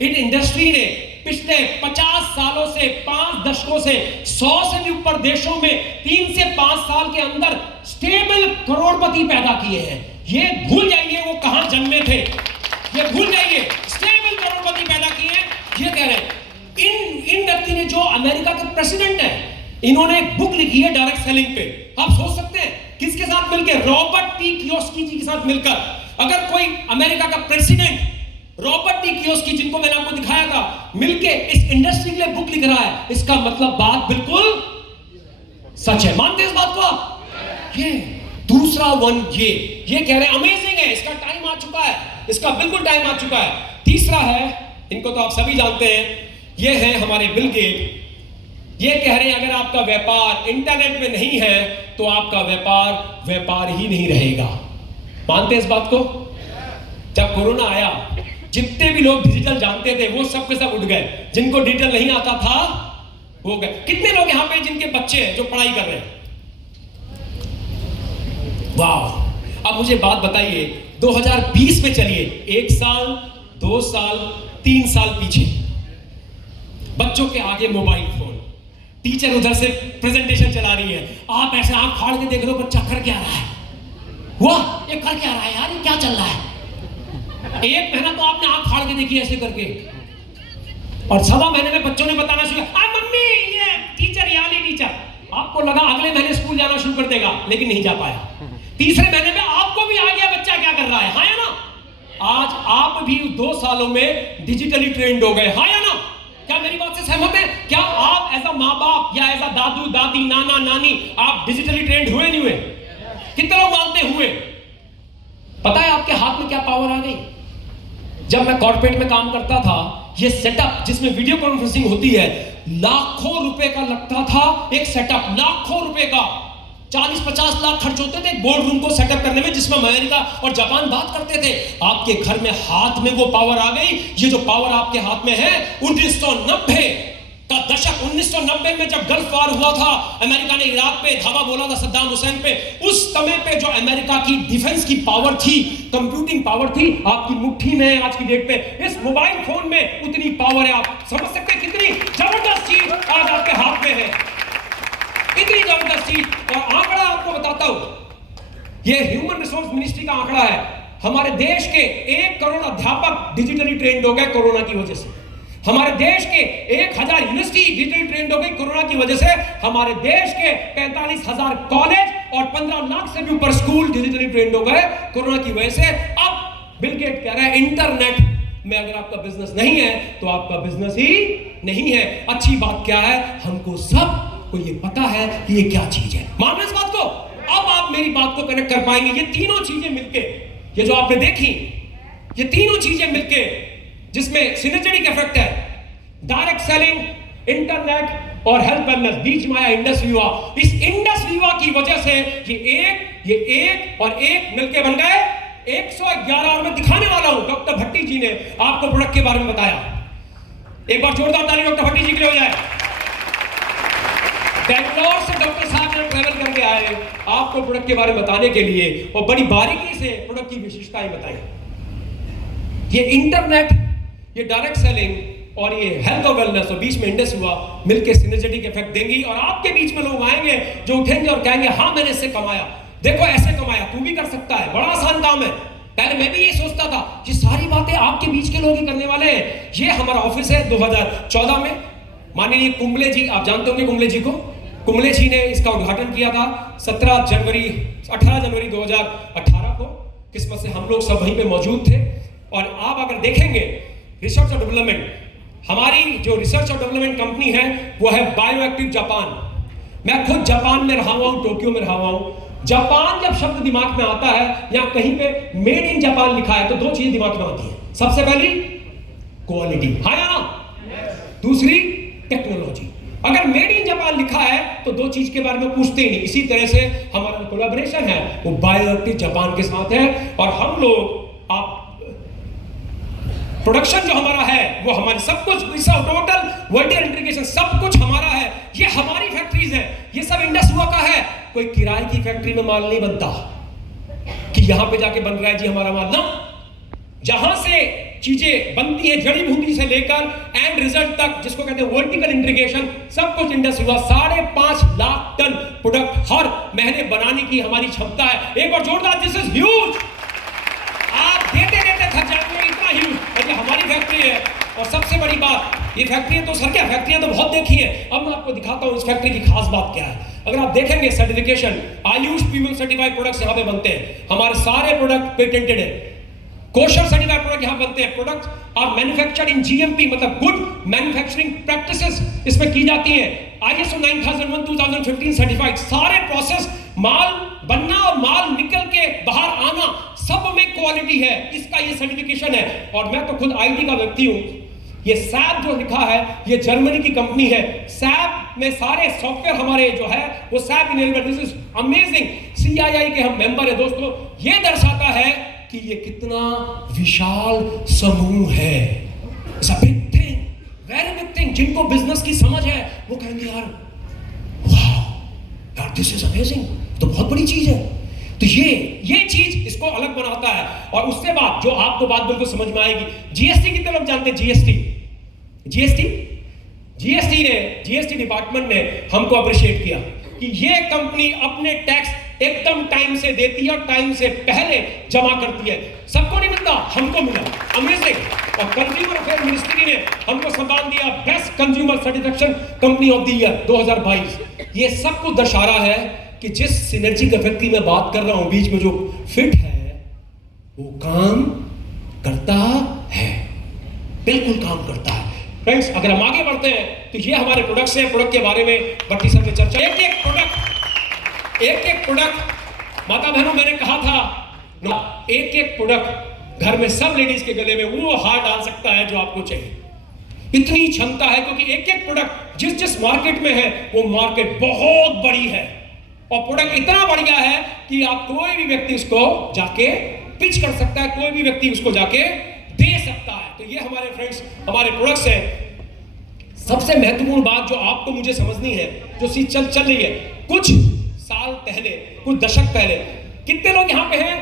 इन इंडस्ट्री ने पिछले 50 सालों से, 5 दशकों से 100 से भी ऊपर देशों में 3 से 5 साल के अंदर स्टेबल करोड़पति पैदा किए हैं। ये भूल जाइए वो कहां जन्मे थे, ये भूल जाइए, स्टेबल करोड़पति पैदा किए हैं। ये कह रहे हैं इन व्यक्ति ने जो अमेरिका के प्रेसिडेंट है, इन्होंने एक बुक लिखी है डायरेक्ट सेलिंग पे। आप सोच सकते हैं किसके साथ मिलकर? रॉबर्ट टी कियोस्की जी के साथ मिलकर। अगर कोई अमेरिका का प्रेसिडेंट रॉबर्ट टी कियोस्की, जिनको मैंने आपको दिखाया था, मिलके इस इंडस्ट्री के लिए बुक लिख रहा है, इसका मतलब बात बिल्कुल सच है। मानते हैं इस बात को आप? ये दूसरा वन ये कह रहे हैं अमेजिंग है, इसका टाइम आ चुका है, इसका बिल्कुल टाइम आ चुका है। तीसरा है, इनको तो आप सभी जानते हैं, ये है हमारे बिल गेट। ये कह रहे हैं अगर आपका व्यापार इंटरनेट में नहीं है तो आपका व्यापार ही नहीं रहेगा। मानते हैं इस बात को? जब कोरोना आया, जितने भी लोग डिजिटल जानते थे वो सब के सब उठ गए, जिनको डिजिटल नहीं आता था वो गए। कितने लोग यहां पे जिनके बच्चे हैं जो पढ़ाई कर रहे हैं? वाह। अब मुझे बात बताइए, 2020 में चलिए, 1 साल 2 साल 3 साल पीछे, बच्चों के आगे मोबाइल फोन, टीचर उधर से प्रेजेंटेशन चला रही है, आप ऐसे आंख फाड़ के देख लो बच्चा कर क्या रहा है, वाह ये कर क्या रहा है यार, ये क्या चल रहा है। 1 महीना तो आपने आंख फाड़ के देखी ऐसे करके, और 1.25 महीने में बच्चों ने बताना शुरू किया, मम्मी ये टीचर याली टीचर। आपको लगा अगले महीने स्कूल जाना शुरू कर देगा, लेकिन नहीं जा पाया। तीसरे महीने में आपको भी आ गया बच्चा क्या कर रहा है, हाँ या ना? आज आप भी 2 सालों में डिजिटली ट्रेंड हो गए, हाँ या ना? क्या मेरी बात से सहमत है? क्या आप एज अ माँ बाप या एज अ दादू दादी नाना नानी आप डिजिटली ट्रेंड हुए नहीं हुए? कितने लोग मानते हुए? पता है आपके हाथ में क्या पावर आ गई? जब मैं कॉर्पोरेट में काम करता था, ये सेटअप जिसमें वीडियो कॉन्फ्रेंसिंग होती है, लाखों रुपए का लगता था एक सेटअप, लाखों रुपए का, 40-50 लाख खर्च होते थे बोर्ड रूम को सेटअप करने में, जिसमें अमेरिका और जापान बात करते थे। आपके घर में हाथ में वो पावर आ गई। ये जो पावर आपके हाथ में है, 1990 का दशक, 1990 में जब गल्फ वार हुआ था, अमेरिका ने इराक पे धावा बोला था सद्दाम हुसैन पे, उस समय पे जो अमेरिका की डिफेंस की पावर थी, कंप्यूटिंग पावर थी, आपकी मुट्ठी में है आज की डेट पे। इस मोबाइल फोन में उतनी पावर है, आप समझ सकते हैं कितनी जबरदस्त चीज आज आपके हाथ में है, कितनी जबरदस्त चीज। और आंकड़ा आपको बताता हूं, ये ह्यूमन रिसोर्स मिनिस्ट्री का आंकड़ा है, हमारे देश के 1 करोड़ अध्यापक डिजिटली ट्रेंड हो गए कोरोना की वजह से। हमारे देश के 1000 यूनिवर्सिटी डिजिटल ट्रेंड हो गई कोरोना की वजह से। हमारे देश के 45,000 कॉलेज और 15 लाख से भी ऊपर स्कूल डिजिटली ट्रेंड हो गए कोरोना की वजह से। अब बिल गेट कह रहा है इंटरनेट में अगर आपका बिजनेस नहीं है तो आपका बिजनेस ही नहीं है। अच्छी बात क्या है, हमको सबको ये पता है कि ये क्या चीज है। मान लो इस बात को। अब आप मेरी बात को कनेक्ट कर पाएंगे। ये तीनों चीजें मिलके, ये जो आपने देखी, ये तीनों चीजें मिलके जिसमें सिनर्जेटिक इफेक्ट है, डायरेक्ट सेलिंग, इंटरनेट और हेल्थ वेलनेस, बीच में आया इंडस वीवा। इस इंडस वीवा की वजह से ये एक और एक मिलके बन गए 111। और मैं दिखाने वाला हूं, डॉक्टर भट्टी जी ने आपको प्रोडक्ट के बारे में बताया। एक बार जोरदार ताली डॉक्टर भट्टी जी के लिए हो जाए। बैंगलोर से डॉक्टर साहब ने ट्रैवल करके आए आपको प्रोडक्ट के बारे में बताने के लिए, और बड़ी बारीकी से प्रोडक्ट की विशेषताएं बताई। ये इंटरनेट, ये डायरेक्ट सेलिंग और ये हेल्थ और वेलनेस और बीच में इंडस हुआ मिलकर सिनर्जेटिक इफेक्ट देंगी। और आपके बीच में लोग आएंगे जो उठेंगे और कहेंगे हाँ मैंने इससे कमाया, देखो ऐसे कमाया, तू भी कर सकता है, बड़ा आसान काम है। पहले मैं भी ये सोचता था ये सारी बातें आपके बीच के लोग ही करने वाले हैं। ये हमारा ऑफिस है 2014 में। माननीय कुंबले जी, आप जानते होंगे कुंबले जी को, कुंबले जी ने इसका उद्घाटन किया था 18 जनवरी 2018 को। किस्मत से हम लोग सब वहीं पे मौजूद थे। और आप अगर देखेंगे रिसर्च और डेवलपमेंट, हमारी जो रिसर्च और डेवलपमेंट कंपनी है वो है बायोएक्टिव जापान। मैं खुद जापान में रहा हुआ हूं, टोक्यो में रहा हुआ हूं। जापान जब शब्द दिमाग में आता है या कहीं पे मेड इन जापान लिखा है तो 2 चीजें दिमाग में आती है। सबसे पहली क्वालिटी, हाँ या ना? दूसरी टेक्नोलॉजी। अगर मेड इन जापान लिखा है तो 2 चीज के बारे में पूछते ही नहीं। इसी तरह से हमारा कोलैबोरेशन है वो बायोएक्टिव जापान के साथ है। और हम लोग, आप प्रोडक्शन जो हमारा है वो हमारे सब कुछ, टोटल वर्टिकल इंटीग्रेशन सब कुछ हमारा है। ये हमारी फैक्ट्रीज है, ये सब इंडस हुआ का है। कोई किराए की फैक्ट्री में माल नहीं बनता कि यहां पे जाके बन रहा है जी हमारा माल ना। जहां से चीजें बनती है जड़ी बूटी से लेकर एंड रिजल्ट तक, जिसको कहते हैं वर्टिकल इंटीग्रेशन, सब कुछ इंडस हुआ। 5.5 लाख टन प्रोडक्ट हर महीने बनाने की हमारी क्षमता है। एक बार जोरदार, दिस इज ह्यूज। आप देते देते थक जाएंगे, इतना ह्यूज हमारी फैक्ट्री है। और सबसे बड़ी बात, ये फैक्ट्री तो सर क्या, फैक्ट्रियां तो बहुत देखी है। अब मैं आपको दिखाता हूं इस फैक्ट्री की खास बात क्या है। अगर आप देखेंगे certification, Ayush premium certified products यहां पे बनते हैं। हमारे सारे प्रोडक्ट पेटेंटेड है। कोशर सर्टिफाइड प्रोडक्ट यहां बनते हैं। Product are manufactured in GMP, मतलब गुड मैन्युफैक्चरिंग प्रैक्टिसेस इसमें की जाती है। ISO 9001 2015 सर्टिफाइड। सारे प्रोसेस, माल बनना और माल निकल के बाहर आना, सब में क्वालिटी है। इसका ये सर्टिफिकेशन है। और मैं तो खुद IT का व्यक्ति हूं, ये सैप जो लिखा है ये जर्मनी की कंपनी है। सैप में सारे सॉफ्टवेयर हमारे जो है वो SAP enabled. This is amazing. CII के हम मेंबर है दोस्तों। ये दर्शाता है कि ये कितना विशाल समूह है। It's a big thing, very big thing. जिनको बिजनेस की समझ है वो कहेंगे यार वाह यार दिस इज अमेजिंग, तो बहुत बड़ी चीज है। तो ये चीज इसको अलग बनाता है। और उससे बाद जो आपको बात बिल्कुल समझ में आएगी, जीएसटी कितने लोग जानते हैं? जीएसटी डिपार्टमेंट ने हमको अप्रिशिएट किया कि ये कंपनी अपने टैक्स एकदम टाइम से देती है और टाइम से पहले जमा करती है। सबको नहीं मिलता, हमको मिला। अमेजिंग। और कंज्यूमर अफेयर मिनिस्ट्री ने हमको सम्मान दिया best consumer satisfaction company of the year 2022। ये सब कुछ दर्शा रहा है कि जिस सिनर्जी इफेक्ट की मैं बात कर रहा हूं, बीच में जो फिट है वो काम करता है, बिल्कुल काम करता है। फ्रेंड्स, अगर हम आगे बढ़ते हैं तो ये हमारे प्रोडक्ट्स हैं। प्रोडक्ट के बारे में भट्टी सर ने चर्चा। एक एक प्रोडक्ट माता बहनों, मैंने कहा था एक एक प्रोडक्ट घर में सब लेडीज के गले में वो हार डाल सकता है जो आपको चाहिए। इतनी क्षमता है क्योंकि एक एक प्रोडक्ट जिस मार्केट में है वो मार्केट बहुत बड़ी है और प्रोडक्ट इतना बढ़िया है कि आप कोई भी व्यक्ति उसको जाके पिच कर सकता है, कोई भी व्यक्ति उसको जाके दे सकता है। तो ये हमारे फ्रेंड्स हमारे प्रोडक्ट्स हैं। सबसे महत्वपूर्ण बात जो आपको मुझे समझनी है, जो चीज चल रही है, कुछ साल पहले, कुछ दशक पहले, कितने लोग यहाँ पे हैं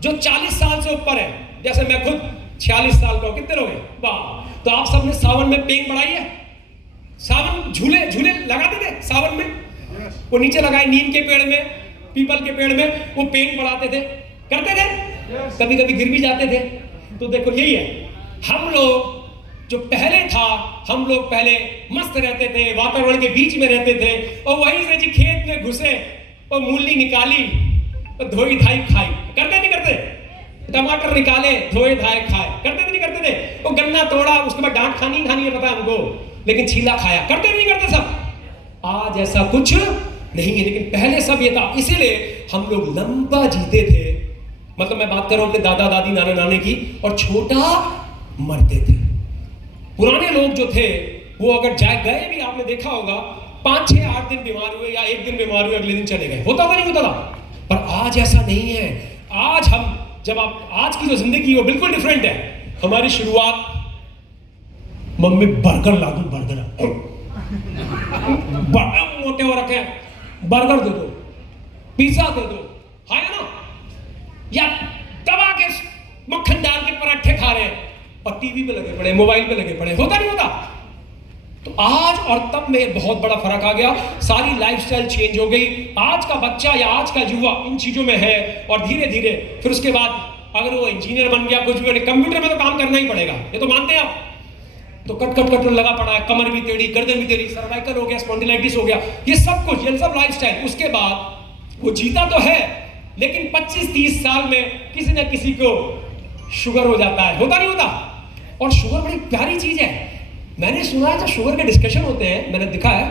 जो 40 साल से ऊपर है? जैसे मैं खुद 46 साल का हूं। कितने लोग हैं? वाह। तो आप सबने सावन में पेंग बढ़ाई है? सावन झूले लगाते थे सावन में, वो नीचे लगाए नीम के पेड़ में, पीपल के पेड़ में, वो पेंग बढ़ाते थे, करते थे। कभी कभी गिर भी जाते थे। तो देखो यही है, हम लोग जो पहले था, हम लोग पहले मस्त रहते थे, वातावरण के बीच में रहते थे और वहीं से जी खेत में घुसे और मूली निकाली और धोई धाई खाई। करते नहीं करते? टमाटर निकाले, धोए धाए खाए। करते नहीं करते थे? वो गन्ना तोड़ा, उसके बाद डांट खानी है पता है हमको, लेकिन छीला खाया। करते नहीं करते सब? आज ऐसा कुछ नहीं है, लेकिन पहले सब ये था। इसीलिए हम लोग लंबा जीते थे। मतलब मैं बात कर रहा हूं अपने दादा दादी नाना नानी की, और छोटा मरते थे। पुराने लोग जो थे वो अगर गए भी, आपने देखा होगा 5, 6, 8 दिन बीमार हुए या 1 दिन बीमार हुए, अगले दिन चले गए। होता था नहीं होता था? पर आज ऐसा नहीं है। आज हम जब आप आज की जो जिंदगी वो बिल्कुल डिफरेंट है। हमारी शुरुआत, मम्मी बर्गर ला दूं, बर्गर मोटे हो रखे, बर्गर दे दो, पिज्जा दे दो, है ना? या दबा के मक्खन डाल के पराठे खा रहे हैं और टीवी पे लगे पड़े, मोबाइल पे लगे पड़े। होता नहीं होता? तो आज और तब में बहुत बड़ा फर्क आ गया। सारी लाइफस्टाइल चेंज हो गई। आज का बच्चा या आज का युवा इन चीजों में है और धीरे धीरे फिर उसके बाद अगर वो इंजीनियर बन गया, कुछ भी, कंप्यूटर में तो काम करना ही पड़ेगा, ये तो मानते हैं आप। तो कट लगा पड़ा है, कमर भी टेढ़ी, गर्दन भी टेढ़ी, सर्वाइकल हो गया, स्पॉन्डिलाइटिस हो गया, ये सब कुछ, ये सब लाइफस्टाइल। उसके बाद वो जीता तो है, लेकिन 25-30 साल में किसी न किसी को शुगर हो जाता है। होता नहीं होता? और शुगर बड़ी प्यारी चीज है। मैंने सुना है जब शुगर के डिस्कशन होते हैं, मैंने देखा है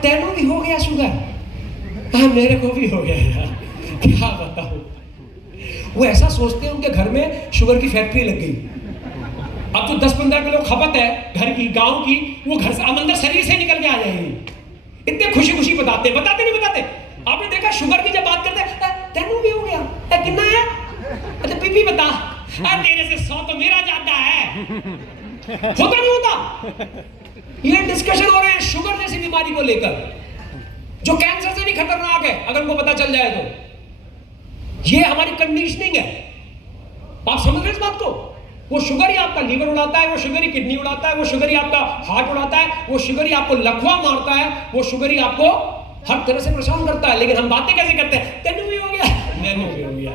तेनों भी हो गया शुगर, मेरे को भी हो गया यार, क्या बताऊं। वो ऐसा सोचते हैं उनके घर में शुगर की फैक्ट्री लग गई। अब जो 10-15 किलो खपत है घर की, गांव की, वो घर से अंदर शरीर से निकल के आ जाएगी। इतने खुशी खुशी बताते नहीं बताते? आपने देखा शुगर की जब बात करते हैं, तेनू भी हो गया, कितना है? अच्छा पीपी बता, तेरे से 100 तो मेरा ज्यादा है। होता नहीं होता? ये डिस्कशन हो रहे हैं शुगर जैसी बीमारी को लेकर, जो कैंसर से भी खतरनाक है अगर उनको पता चल जाए तो। ये हमारी कंडीशनिंग है। आप समझ रहे इस बात को? वो शुगर ही आपका लीवर उड़ाता है, वो शुगर ही किडनी उड़ाता है, वो शुगर ही आपका हार्ट उड़ाता है, वो शुगर ही आपको लकवा मारता है, वो शुगर ही आपको हर तरह से परेशान करता है। लेकिन हम बातें कैसे करते हैं? तेनू भी हो गया, मैनू भी हो गया,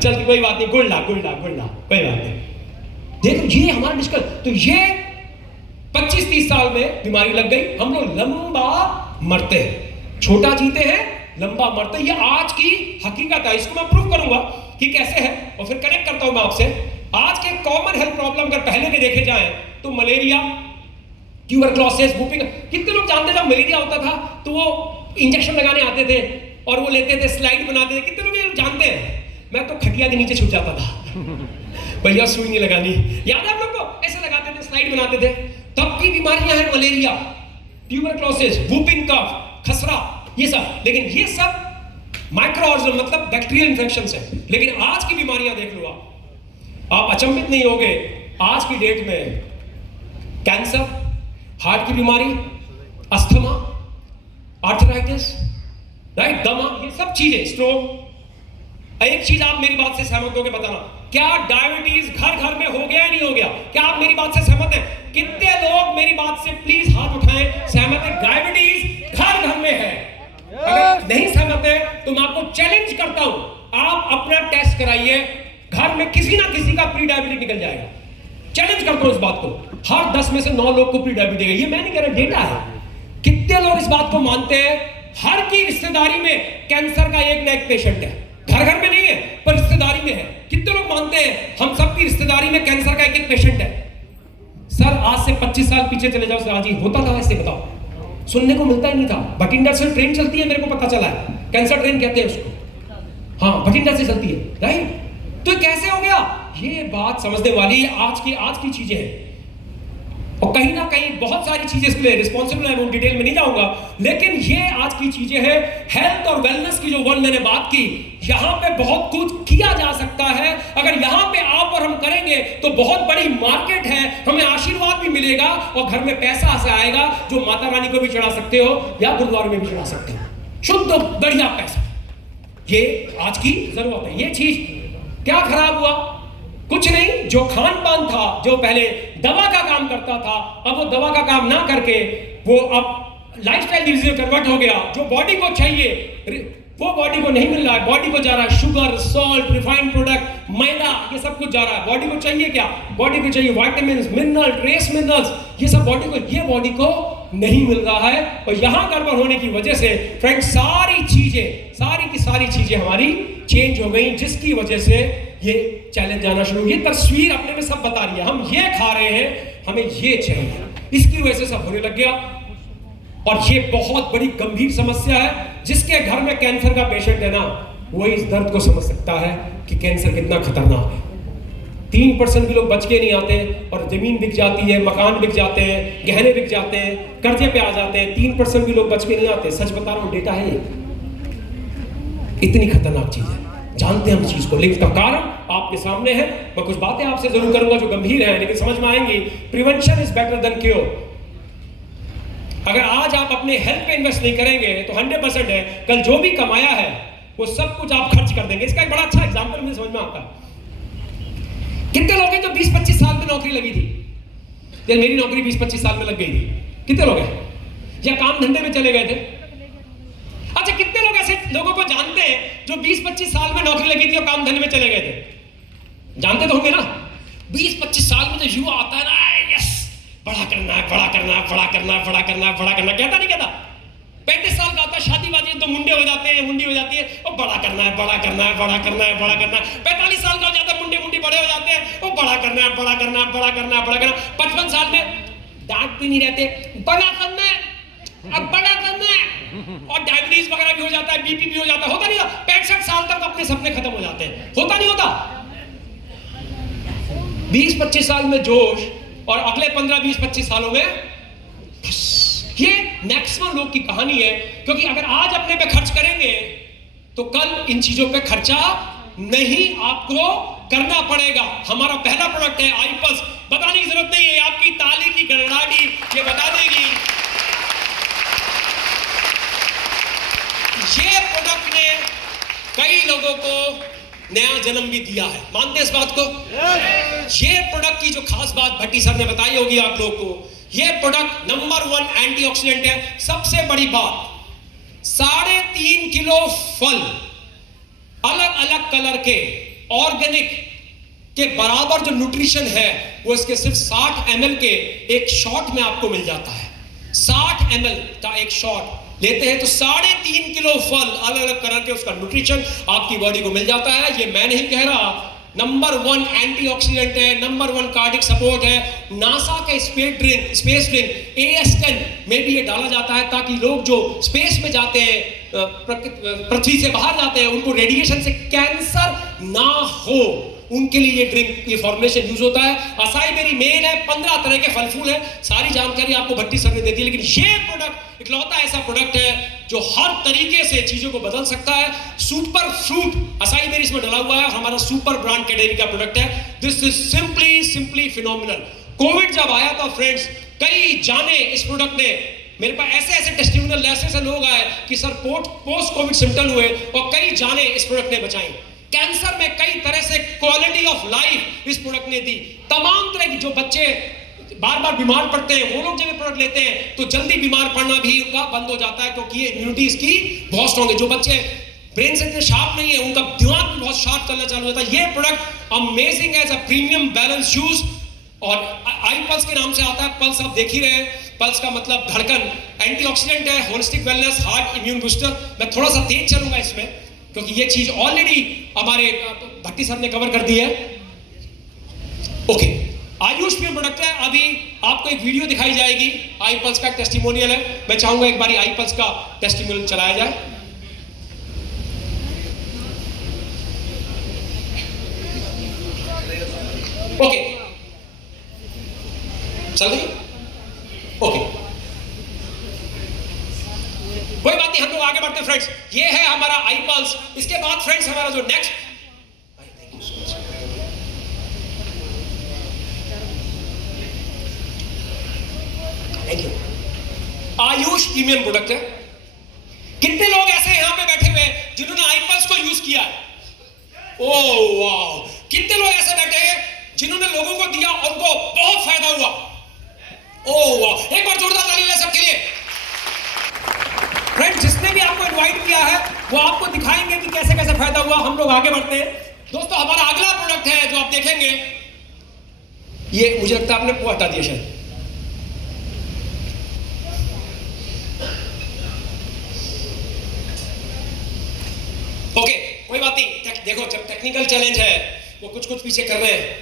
चल कोई बात नहीं, गुल्ला कोई बात नहीं। देखो ये हमारा डिस्कस। तो ये 25-30 साल में बीमारी लग गई। हम लोग लंबा मरते हैं, छोटा जीते हैं, लंबा मरते हैं। ये आज की हकीकत है। इसको मैं प्रूव करूंगा कि कैसे है और फिर कनेक्ट करता हूं मैं आपसे। आज के कॉमन हेल्थ प्रॉब्लम अगर पहले के देखे जाएं तो मलेरिया, ट्यूबरक्लोसिस, वूपिंग। कितने लोग जानते जब मलेरिया होता था तो वो इंजेक्शन लगाने आते थे और वो लेते थे, स्लाइड बनाते थे। कितने लोग ये जानते हैं? मैं तो खटिया के नीचे छुप जाता था, भैया सुई नहीं लगानी। याद है आप लोग को? ऐसे लगा स्लाइड बनाते थे, तब की बीमारियां हैं मलेरिया, ट्यूबरक्लोसिस, वूपिंग कफ, खसरा, ये सब। लेकिन ये सब माइक्रोऑर्गेनिज्म मतलब बैक्टीरियल इन्फेक्शंस है। लेकिन आज की बीमारियां देख लो आप अचंभित नहीं होगे। आज की डेट में कैंसर, हार्ट की बीमारी, अस्थमा, आर्थराइटिस, राइट, दमा, ये सब चीजें, स्ट्रोक। एक चीज आप मेरी बात से सहमत होगे, बताना, क्या डायबिटीज घर घर में हो गया या नहीं हो गया? क्या आप मेरी बात से सहमत हैं? कितने लोग मेरी बात से प्लीज हाथ उठाएं, सहमत है डायबिटीज घर घर में है? अगर नहीं सहमत है तो मैं आपको चैलेंज करता हूं, आप अपना टेस्ट कराइए, घर में किसी ना किसी का प्री डायबिटिक निकल जाएगा। चैलेंज करता हूं इस बात को, हर 10 में से 9 लोग को प्री डायबिटिक है। ये मैं नहीं कह रहा, डेटा है। कितने लोग इस बात को मानते हैं? हर की रिश्तेदारी में कैंसर का एक ना एक पेशेंट है, घर घर में नहीं है पर रिश्तेदारी में है। कितने लोग मानते हैं हम सबकी रिश्तेदारी में कैंसर का एक एक पेशेंट है? सर आज से 25 साल पीछे चले जाओ, आज ही होता था ऐसे? बताओ, सुनने को मिलता ही नहीं था। भटिंडा से ट्रेन चलती है, मेरे को पता चला है, कैंसर ट्रेन कहते हैं उसको। हाँ, भटिंडा से चलती है, राइट? तो कैसे हो गया? ये बात समझने वाली आज की चीजें हैं। और कहीं ना कहीं बहुत सारी चीजें इसके लिए रिस्पॉन्सिबल है, वो डिटेल में नहीं जाऊंगा, लेकिन ये आज की चीजें हैं। हेल्थ और वेलनेस की जो वर्ड मैंने बात की, यहां पे बहुत कुछ किया जा सकता है। अगर यहां पे आप और हम करेंगे तो बहुत बड़ी मार्केट है, हमें आशीर्वाद भी मिलेगा और घर में पैसा ऐसा आएगा जो माता रानी को भी चढ़ा सकते हो या गुरुद्वारे में भी चढ़ा सकते हो, शुद्ध बढ़िया पैसा। ये आज की जरूरत है। ये चीज क्या खराब हुआ? कुछ नहीं, जो खान पान था, जो पहले दवा का काम करता था, अब वो दवा का काम ना करके वो अब लाइफस्टाइल डिजीज में कन्वर्ट हो गया। जो बॉडी को चाहिए वो बॉडी को नहीं मिल रहा है। बॉडी को जा रहा है शुगर, सॉल्ट, रिफाइंड प्रोडक्ट, मैदा, ये सब कुछ जा रहा है। बॉडी को चाहिए क्या? बॉडी को चाहिए विटामिन, मिनरल, ट्रेस मिनरल्स, ये सब बॉडी को नहीं मिल रहा है। और यहां गड़बड़ होने की वजह से फ्रेंड्स सारी की सारी चीजें हमारी चेंज हो गई, जिसकी वजह से ये चैलेंज आना शुरू। ये तस्वीर अपने में सब बता रही है, हम ये खा रहे हैं, हमें ये चाहिए, इसकी वजह से सब होने लग गया। और ये बहुत बड़ी गंभीर समस्या है। जिसके घर में कैंसर का पेशेंट है ना, वो इस दर्द को समझ सकता है कि कैंसर कितना खतरनाक है। 3% भी लोग बच के नहीं आते और जमीन बिक जाती है, मकान बिक जाते हैं, गहने बिक जाते हैं, कर्जे पे आ जाते हैं। 3% भी लोग बच के नहीं आते। सच बता रहा हूं, डेटा है ये। इतनी खतरनाक चीज है, जानते हैं हम चीज को, लेकिन इसका कारण आपके सामने है। मैं कुछ बातें आपसे जरूर करूंगा जो गंभीर है, लेकिन समझ में आएंगी। Prevention is better than cure. अगर आज आप अपने हेल्थ पे इन्वेस्ट नहीं करेंगे तो 100% है कल जो भी कमाया है वो सब कुछ आप खर्च कर देंगे। इसका एक बड़ा अच्छा एग्जांपल मुझे समझ में आता है। कितने लोग हैं जो 20-25 साल में नौकरी लगी थी? जब मेरी नौकरी 20-25 साल में लग गई थी, कितने लोग हैं? या काम धंधे में चले गए थे? अच्छा, कितने लोग ऐसे लोगों को जानते हैं जो 20-25 साल में नौकरी लगी थी और काम धंधे में चले गए थे? जानते तो होंगे ना। 20-25 साल में तो युवा आता है ना, यस बड़ा करना है, बड़ा करना है, बड़ा करना है, बड़ा करना है, बड़ा करना, कहता नहीं कहता? 35 साल का आता है, शादी बाजी तो मुंडे हो जाते हैं, मुंडी हो जाती है, और बड़ा करना है, बड़ा करना है, बड़ा करना है, बड़ा करना है। 45 साल का हो जाता है, मुंडी बड़े हो जाते हैं, वो बड़ा करना है, बड़ा करना है, बड़ा करना है, बड़ा करना। 55 साल में दांत भी नहीं रहते, बड़ा करना है, अब बड़ा करना है, और डायबिटीज वगैरह भी हो जाता है, बीपी भी हो जाता है। होता नहीं? 65 साल तक अपने सपने खत्म हो जाते हैं। होता नहीं होता? 20-25 साल में जोश और अगले 15-20-25 सालों में ये मैक्सिमम लोग की कहानी है। क्योंकि अगर आज अपने पे खर्च करेंगे तो कल इन चीजों पे खर्चा नहीं आपको करना पड़ेगा। हमारा पहला प्रोडक्ट है आईपल्स। बताने की जरूरत नहीं है, आपकी ताली की गड़गड़ाहट ये बता देगी। ये प्रोडक्ट ने कई लोगों को नया जन्म भी दिया है, मानते हैं इस बात को? ये प्रोडक्ट की जो खास बात भट्टी सर ने बताई होगी आप लोगों को, ये प्रोडक्ट नंबर 1 एंटीऑक्सीडेंट है। सबसे बड़ी बात, 3.5 किलो फल अलग अलग कलर के ऑर्गेनिक के बराबर जो न्यूट्रिशन है वो इसके सिर्फ 60 ml के एक शॉट में आपको मिल जाता है। 60 ml का एक शॉट लेते हैं तो 3.5 किलो फल अलग अलग कलर के, उसका न्यूट्रिशन आपकी बॉडी को मिल जाता है। ये मैं नहीं कह रहा, नंबर 1 एंटीऑक्सीडेंट है, नंबर 1 कार्डिक सपोर्ट है। नासा के स्पेस ड्रिंक AS10 में भी ये डाला जाता है ताकि लोग जो स्पेस में जाते हैं, पृथ्वी से बाहर जाते हैं, उनको रेडिएशन से कैंसर ना हो। उनके लिए ये ड्रिंक, ये फॉर्मुलेशन यूज होता है। असाई बेरी मेन है, 15 तरह के फल फूल है, सारी जानकारी आपको भट्टी सर ने दे दी। लेकिन ये प्रोडक्ट इकलौता ऐसा प्रोडक्ट है जो हर तरीके से चीजों को बदल सकता है। सुपर फ्रूट असाई बेरी इसमें डला हुआ है और हमारा सुपर ब्रांड कैटेगरी का प्रोडक्ट है। This is simply phenomenal. Covid जब आया था फ्रेंड्स, कई जाने इस प्रोडक्ट ने, मेरे पास ऐसे टेस्टिमोनियल ऐसे लोग आए कि सर पोस्ट कोविड सिम्टम हुए और कई जाने इस प्रोडक्ट ने बचाई। कैंसर में कई तरह से क्वालिटी ऑफ लाइफ इस प्रोडक्ट ने दी। तमाम तरह की, जो बच्चे बार बार बीमार पड़ते हैं वो लोग जब ये प्रोडक्ट लेते हैं तो जल्दी बीमार पड़ना भी उनका बंद हो जाता है, क्योंकि ये इम्यूनिटी इसकी बहुत स्ट्रॉन्ग है। जो बच्चे ब्रेन से इतने शार्प नहीं है उनका दिमाग भी बहुत शार्प करना चालू होता है। ये प्रोडक्ट अमेजिंग है, as a premium balance juice. और आई पल्स के नाम से आता है, पल्स आप देख ही रहे हैं, पल्स का मतलब धड़कन, एंटीऑक्सीडेंट है, holistic wellness, heart immune booster. मैं थोड़ा सा तेज चलूंगा इसमें क्योंकि ये चीज ऑलरेडी हमारे भट्टी सर ने कवर कर दी है। ओके, आयुष में प्रोडक्ट है। अभी आपको एक वीडियो दिखाई जाएगी, आई पल्स का टेस्टिमोनियल है। मैं चाहूंगा एक बारी आई पल्स का टेस्टिमोनियल चलाया जाए। ओके, चल रही? ओके, कोई बात नहीं, हम लोग आगे बढ़ते हैं फ्रेंड्स। ये है हमारा आई पल्स। इसके बाद फ्रेंड्स हमारा जो next, thank you, Ayush premium product है। कितने लोग ऐसे यहां पे बैठे हुए हैं जिन्होंने आई पल्स को यूज किया है? ओह वाओ, कितने लोग ऐसे बैठे हैं जिन्होंने लोगों को दिया और उनको बहुत फायदा हुआ? ओह वाह, एक बार जोरदार ताली ले सबके लिए। फ्रेंड्स, जिसने भी आपको इनवाइट किया है वो आपको दिखाएंगे कि कैसे कैसे फायदा हुआ। हम लोग आगे बढ़ते हैं दोस्तों। हमारा अगला प्रोडक्ट है जो आप देखेंगे, ये मुझे लगता है आपने वो हटा दिया शायद। ओके, कोई बात नहीं। देखो, जब टेक्निकल चैलेंज है वो कुछ पीछे कर रहे हैं,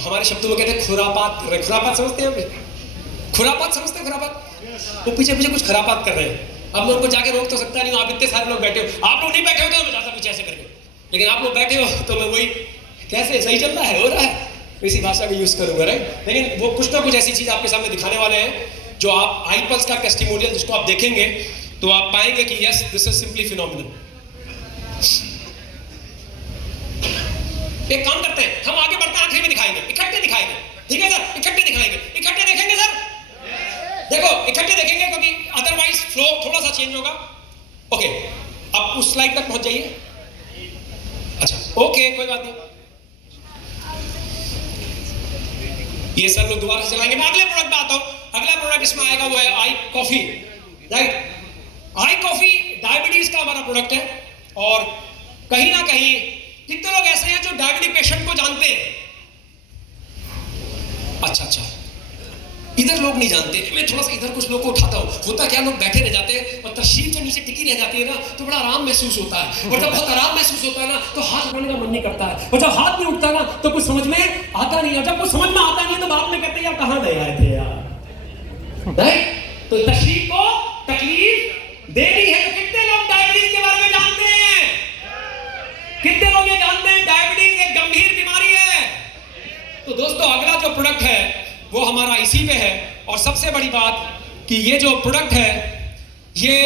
हमारे शब्दों में कहते हैं खुरापात कर रहे हैं। खुरापात समझते हैं? खुरापात समझते हैं? खुरापात, वो पीछे कुछ खुरापात कर रहे हैं। अब मैं उनको जाके रोक तो सकता नहीं, आप इतने सारे लोग बैठे हो। आप लोग नहीं बैठे हो तो मैं जाता पीछे ऐसे करके, लेकिन आप लोग बैठे हो तो मैं वही, कैसे सही चल रहा है, हो रहा है, इसी भाषा को यूज करूंगा, राइट। लेकिन वो कुछ ना कुछ ऐसी चीज आपके सामने दिखाने वाले हैं जो आप आई पल्स का टेस्टिमोनियल जिसको आप देखेंगे तो आप पाएंगे कि yes, this is simply phenomenal. एक काम करते हैं, हम आगे बढ़ते हैं, आखिरी में दिखाएंगे, इकट्ठे दिखाएंगे, ठीक है सर? इकट्ठे दिखाएंगे, इकट्ठे देखेंगे सर। देखो, इकट्ठे देखेंगे क्योंकक्योंकि अदरवाइज फ्लो थोड़ा सा चेंज होगा। ओके, आप उस स्लाइड तक पहुंच जाइए। अच्छा, ओके, कोई बात नहीं, ये सब लोग दोबारा से चलाएंगे। मैं अगले प्रोडक्ट पे आता हूं। अगला प्रोडक्ट इसमें आएगा वो है आई कॉफी, राइट। आई कॉफी डायबिटीज का हमारा प्रोडक्ट है और कहीं ना कहीं कितने लोग ऐसे हैं जो डायबिटिक पेशेंट को जानते हैं? अच्छा, इधर लोग नहीं जानते। मैं थोड़ा सा इधर कुछ लोग को उठाता हूँ। होता क्या, लोग बैठे रह जाते हैं और तशरीफ जो नीचे टिकी रह जाती है ना तो बड़ा आराम महसूस होता है, और जब बहुत आराम महसूस होता है ना तो हाथ उठाने का मन नहीं करता है, और जब हाथ नहीं उठता ना तो कुछ समझ में आता नहीं है। जब कुछ समझ में आता नहीं तो बाद में कहते हैं यार कहाँ गए आए थे यार, राइट। तो तशरीफ को तकलीफ देनी है। तो कितने लोग डायबिटीज के बारे में जानते हैं? कितने लोग ये जानते हैं डायबिटीज एक गंभीर बीमारी है? तो दोस्तों, अगला जो प्रोडक्ट है वो हमारा इसी पे है। और सबसे बड़ी बात कि ये जो प्रोडक्ट है ये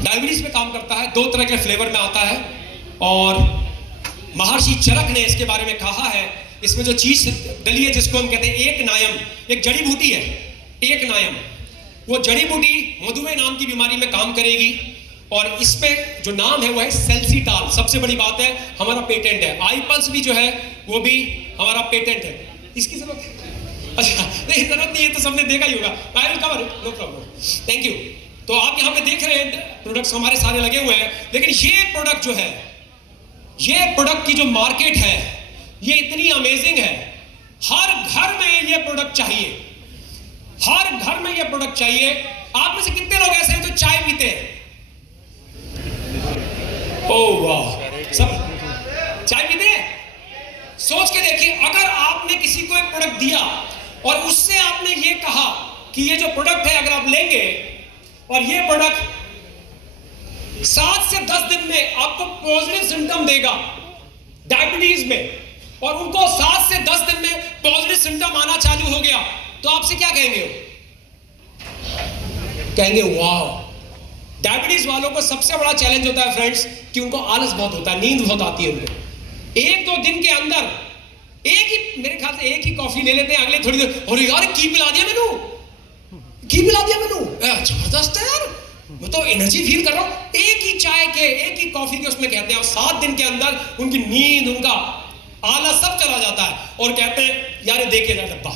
डायबिटीज पे काम करता है। 2 तरह के फ्लेवर में आता है और महर्षि चरक ने इसके बारे में कहा है, इसमें जो चीज डली है जिसको हम कहते हैं एक नायम, एक जड़ी बूटी है, एक नायम। वो जड़ी बूटी मधुमेह नाम की बीमारी में काम करेगी और इसमें जो नाम है वो है सेल्सिटाल। सबसे बड़ी बात है हमारा पेटेंट है। आई पल्स भी जो है वो भी हमारा पेटेंट है। इसकी जरूरत है? अच्छा, नहीं जरूरत नहीं है तो सबने देखा ही होगा। I will cover it, no problem, thank you. तो आप यहाँ पे देख रहे हैं प्रोडक्ट्स हमारे सारे लगे हुए हैं, लेकिन ये प्रोडक्ट जो है, ये प्रोडक्ट की जो मार्केट है ये इतनी अमेजिंग है। हर घर में ये प्रोडक्ट चाहिए, हर घर में ये प्रोडक्ट चाहिए। आप में से कितने लोग ऐसे हैं जो चाय पीते हैं? ओह वाह, सब चाय पीते हैं? सोच के देखिए, अगर आपने किसी को एक प्रोडक्ट दिया और उससे आपने ये कहा कि ये जो प्रोडक्ट है अगर आप लेंगे और ये प्रोडक्ट 7 से 10 दिन में आपको पॉजिटिव सिम्टम देगा, डायबिटीज में, और उनको 7 से 10 दिन में पॉजिटिव सिम्टम आना चालू हो गया, तो आपसे क्या कहेंगे? कहेंगे वाह। डायबिटीज वालों को सबसे बड़ा चैलेंज होता है फ्रेंड्स कि उनको आलस बहुत होता है, नींद बहुत आती है उनको। 1-2 दिन के अंदर मेरे ख्याल से एक ही कॉफी ले लेते हैं, अगले थोड़ी देर और यार की पिला दिया मैनू, जबरदस्त है यार, मैं तो एनर्जी फील कर रहा हूं। एक ही चाय के, एक ही कॉफी के उसमें कहते हैं, और 7 दिन के अंदर उनकी नींद, उनका आलस सब चला जाता है, और कहते हैं यार देखे जा डब्बा।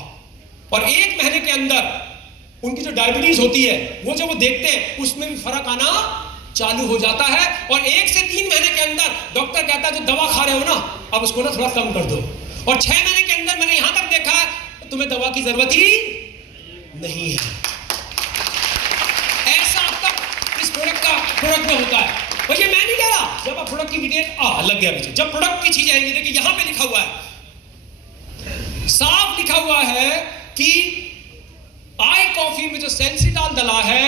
और 1 महीने के अंदर उनकी जो डायबिटीज होती है वो जब वो देखते हैं उसमें भी फर्क आना चालू हो जाता है। और 1 से 3 महीने के अंदर डॉक्टर कहता है जो दवा खा रहे हो ना, अब उसको ना थोड़ा कम कर दो। और 6 महीने के अंदर मैंने यहां तक देखा है तुम्हें दवा की जरूरत ही नहीं है। ऐसा अब तक इस प्रोडक्ट में होता है। और ये मैं नहीं कह रहा, जब आप प्रोडक्ट की डिटेल लग गया पीछे, जब प्रोडक्ट की चीजें आएंगी, देखिए यहां पे लिखा हुआ है, साफ लिखा हुआ है कि आई कॉफी में जो सेंसिटाल डला है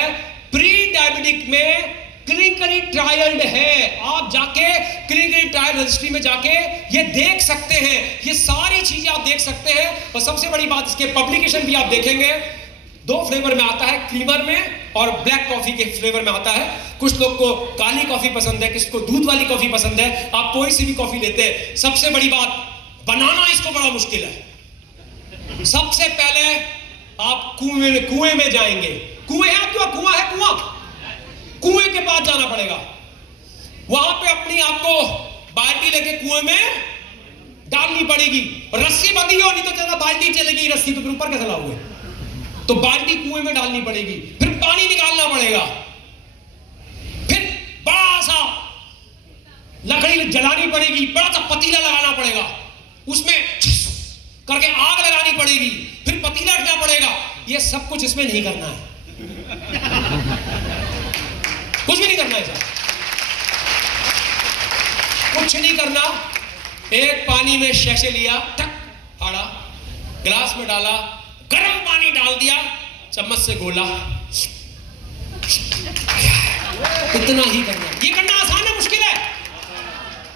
प्री डायबिटिक में क्लिनिकली ट्रायल्ड है। आप जाके क्लिनिकली ट्रायल रजिस्ट्री में जाके ये देख सकते हैं, ये सारी चीजें आप देख सकते हैं। और सबसे बड़ी बात, इसके पब्लिकेशन भी आप देखेंगे, 2 फ्लेवर में आता है, क्रीमर में और ब्लैक कॉफी के फ्लेवर में आता है। कुछ लोग को काली कॉफी पसंद है, किसी को दूध वाली कॉफी पसंद है, आप कोई सी भी कॉफी लेते हैं। सबसे बड़ी बात, बनाना इसको बड़ा मुश्किल है। सबसे पहले आप कुएं में जाएंगे, कुएं है आपके, कुआं है, कुएं के पास जाना पड़ेगा, वहां पे अपनी आपको बाल्टी लेके कुएं में डालनी पड़ेगी। रस्सी बंधी हो, नहीं तो चला बाल्टी चलेगी, रस्सी तो फिर ऊपर कैसे लाओगे? तो बाल्टी कुएं में डालनी पड़ेगी, फिर पानी निकालना पड़ेगा, फिर बड़ा सा लकड़ी जलानी पड़ेगी, बड़ा सा पतीला लगाना पड़ेगा, उसमें करके आग लगानी पड़ेगी, फिर पतीला रखना पड़ेगा। ये सब कुछ इसमें नहीं करना है, कुछ भी नहीं करना है सर, कुछ नहीं करना। एक पानी में शैशे लिया, टक फाड़ा, गिलास में डाला, गर्म पानी डाल दिया, चम्मच से गोला, इतना ही करना। ये करना आसान है, मुश्किल है?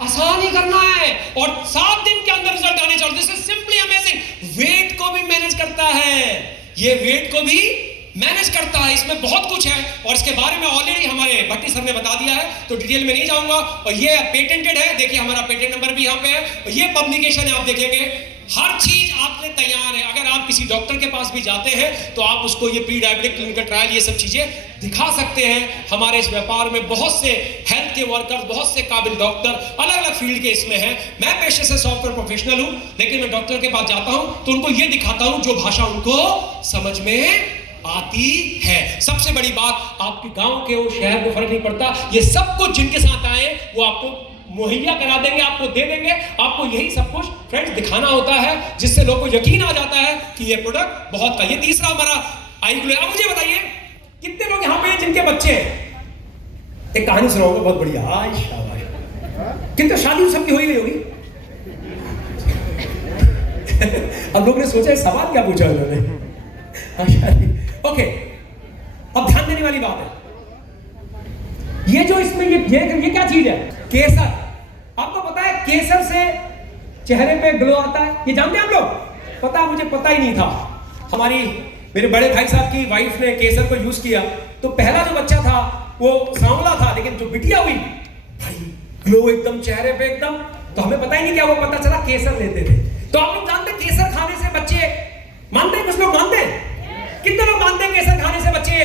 आसान ही करना है। और 7 दिन के अंदर रिजल्ट आने चाहिए। This is simply amazing. Weight को भी मैनेज करता है, ये वेट को भी मैनेज करता है, इसमें बहुत कुछ है। और इसके बारे में ऑलरेडी हमारे भट्टी सर ने बता दिया है, तो डिटेल में नहीं जाऊंगा। और ये पेटेंटेड है, देखिए हमारा पेटेंट नंबर भी यहाँ पे है, और ये पब्लिकेशन है, आप देखेंगे हर चीज आपके तैयार है। अगर आप किसी डॉक्टर के पास भी जाते हैं तो आप उसको ये प्री डायबिटिक क्लिनिकल ट्रायल, ये सब चीजें दिखा सकते हैं। हमारे इस व्यापार में बहुत से हेल्थ के वर्कर्स, बहुत से काबिल डॉक्टर अलग अलग फील्ड के इसमें हैं। मैं पेशे से सॉफ्टवेयर प्रोफेशनल हूं, लेकिन मैं डॉक्टर के पास जाता हूं तो उनको ये दिखाता हूं जो भाषा उनको समझ में आती है। सबसे बड़ी बात, आपके गांव के हो, शहर को फर्क नहीं पड़ता, ये सब कुछ जिनके साथ आए वो आपको मुहैया करा देंगे, आपको दे देंगे। आपको यही सब कुछ फ्रेंड्स दिखाना होता है, जिससे लोगों को यकीन आ जाता है कि ये प्रोडक्ट बहुत का। ये तीसरा हमारा आई ग्लो। अब मुझे बताइए कितने लोग यहाँ पे हैं जिनके बच्चे हैं? एक कहानी सुनाऊंगा बहुत बढ़िया। आज शाबाश, कितने शादी सबकी हुई होगी। अब लोग ने सोचा सवाल क्या पूछा उन्होंने। ओके, अब ध्यान देने वाली बात है, ये जो इसमें ये क्या चीज है? केसर। आपको पता है केसर से चेहरे पे ग्लो आता है, ये जानते हैं आप लोग? पता, मुझे पता ही नहीं था। मेरे बड़े भाई साहब की वाइफ ने केसर को यूज किया, तो पहला जो बच्चा था वो सांवला था, लेकिन जो बिटिया हुई भाई ग्लो एकदम चेहरे पे एकदम। तो हमें पता ही नहीं क्या वो, पता चला केसर लेते थे। तो आप लोग जानते हैं केसर खाने से बच्चे मानते हैं? कुछ लोग मानते हैं? कितने लोग मानते हैं केसर खाने से बच्चे?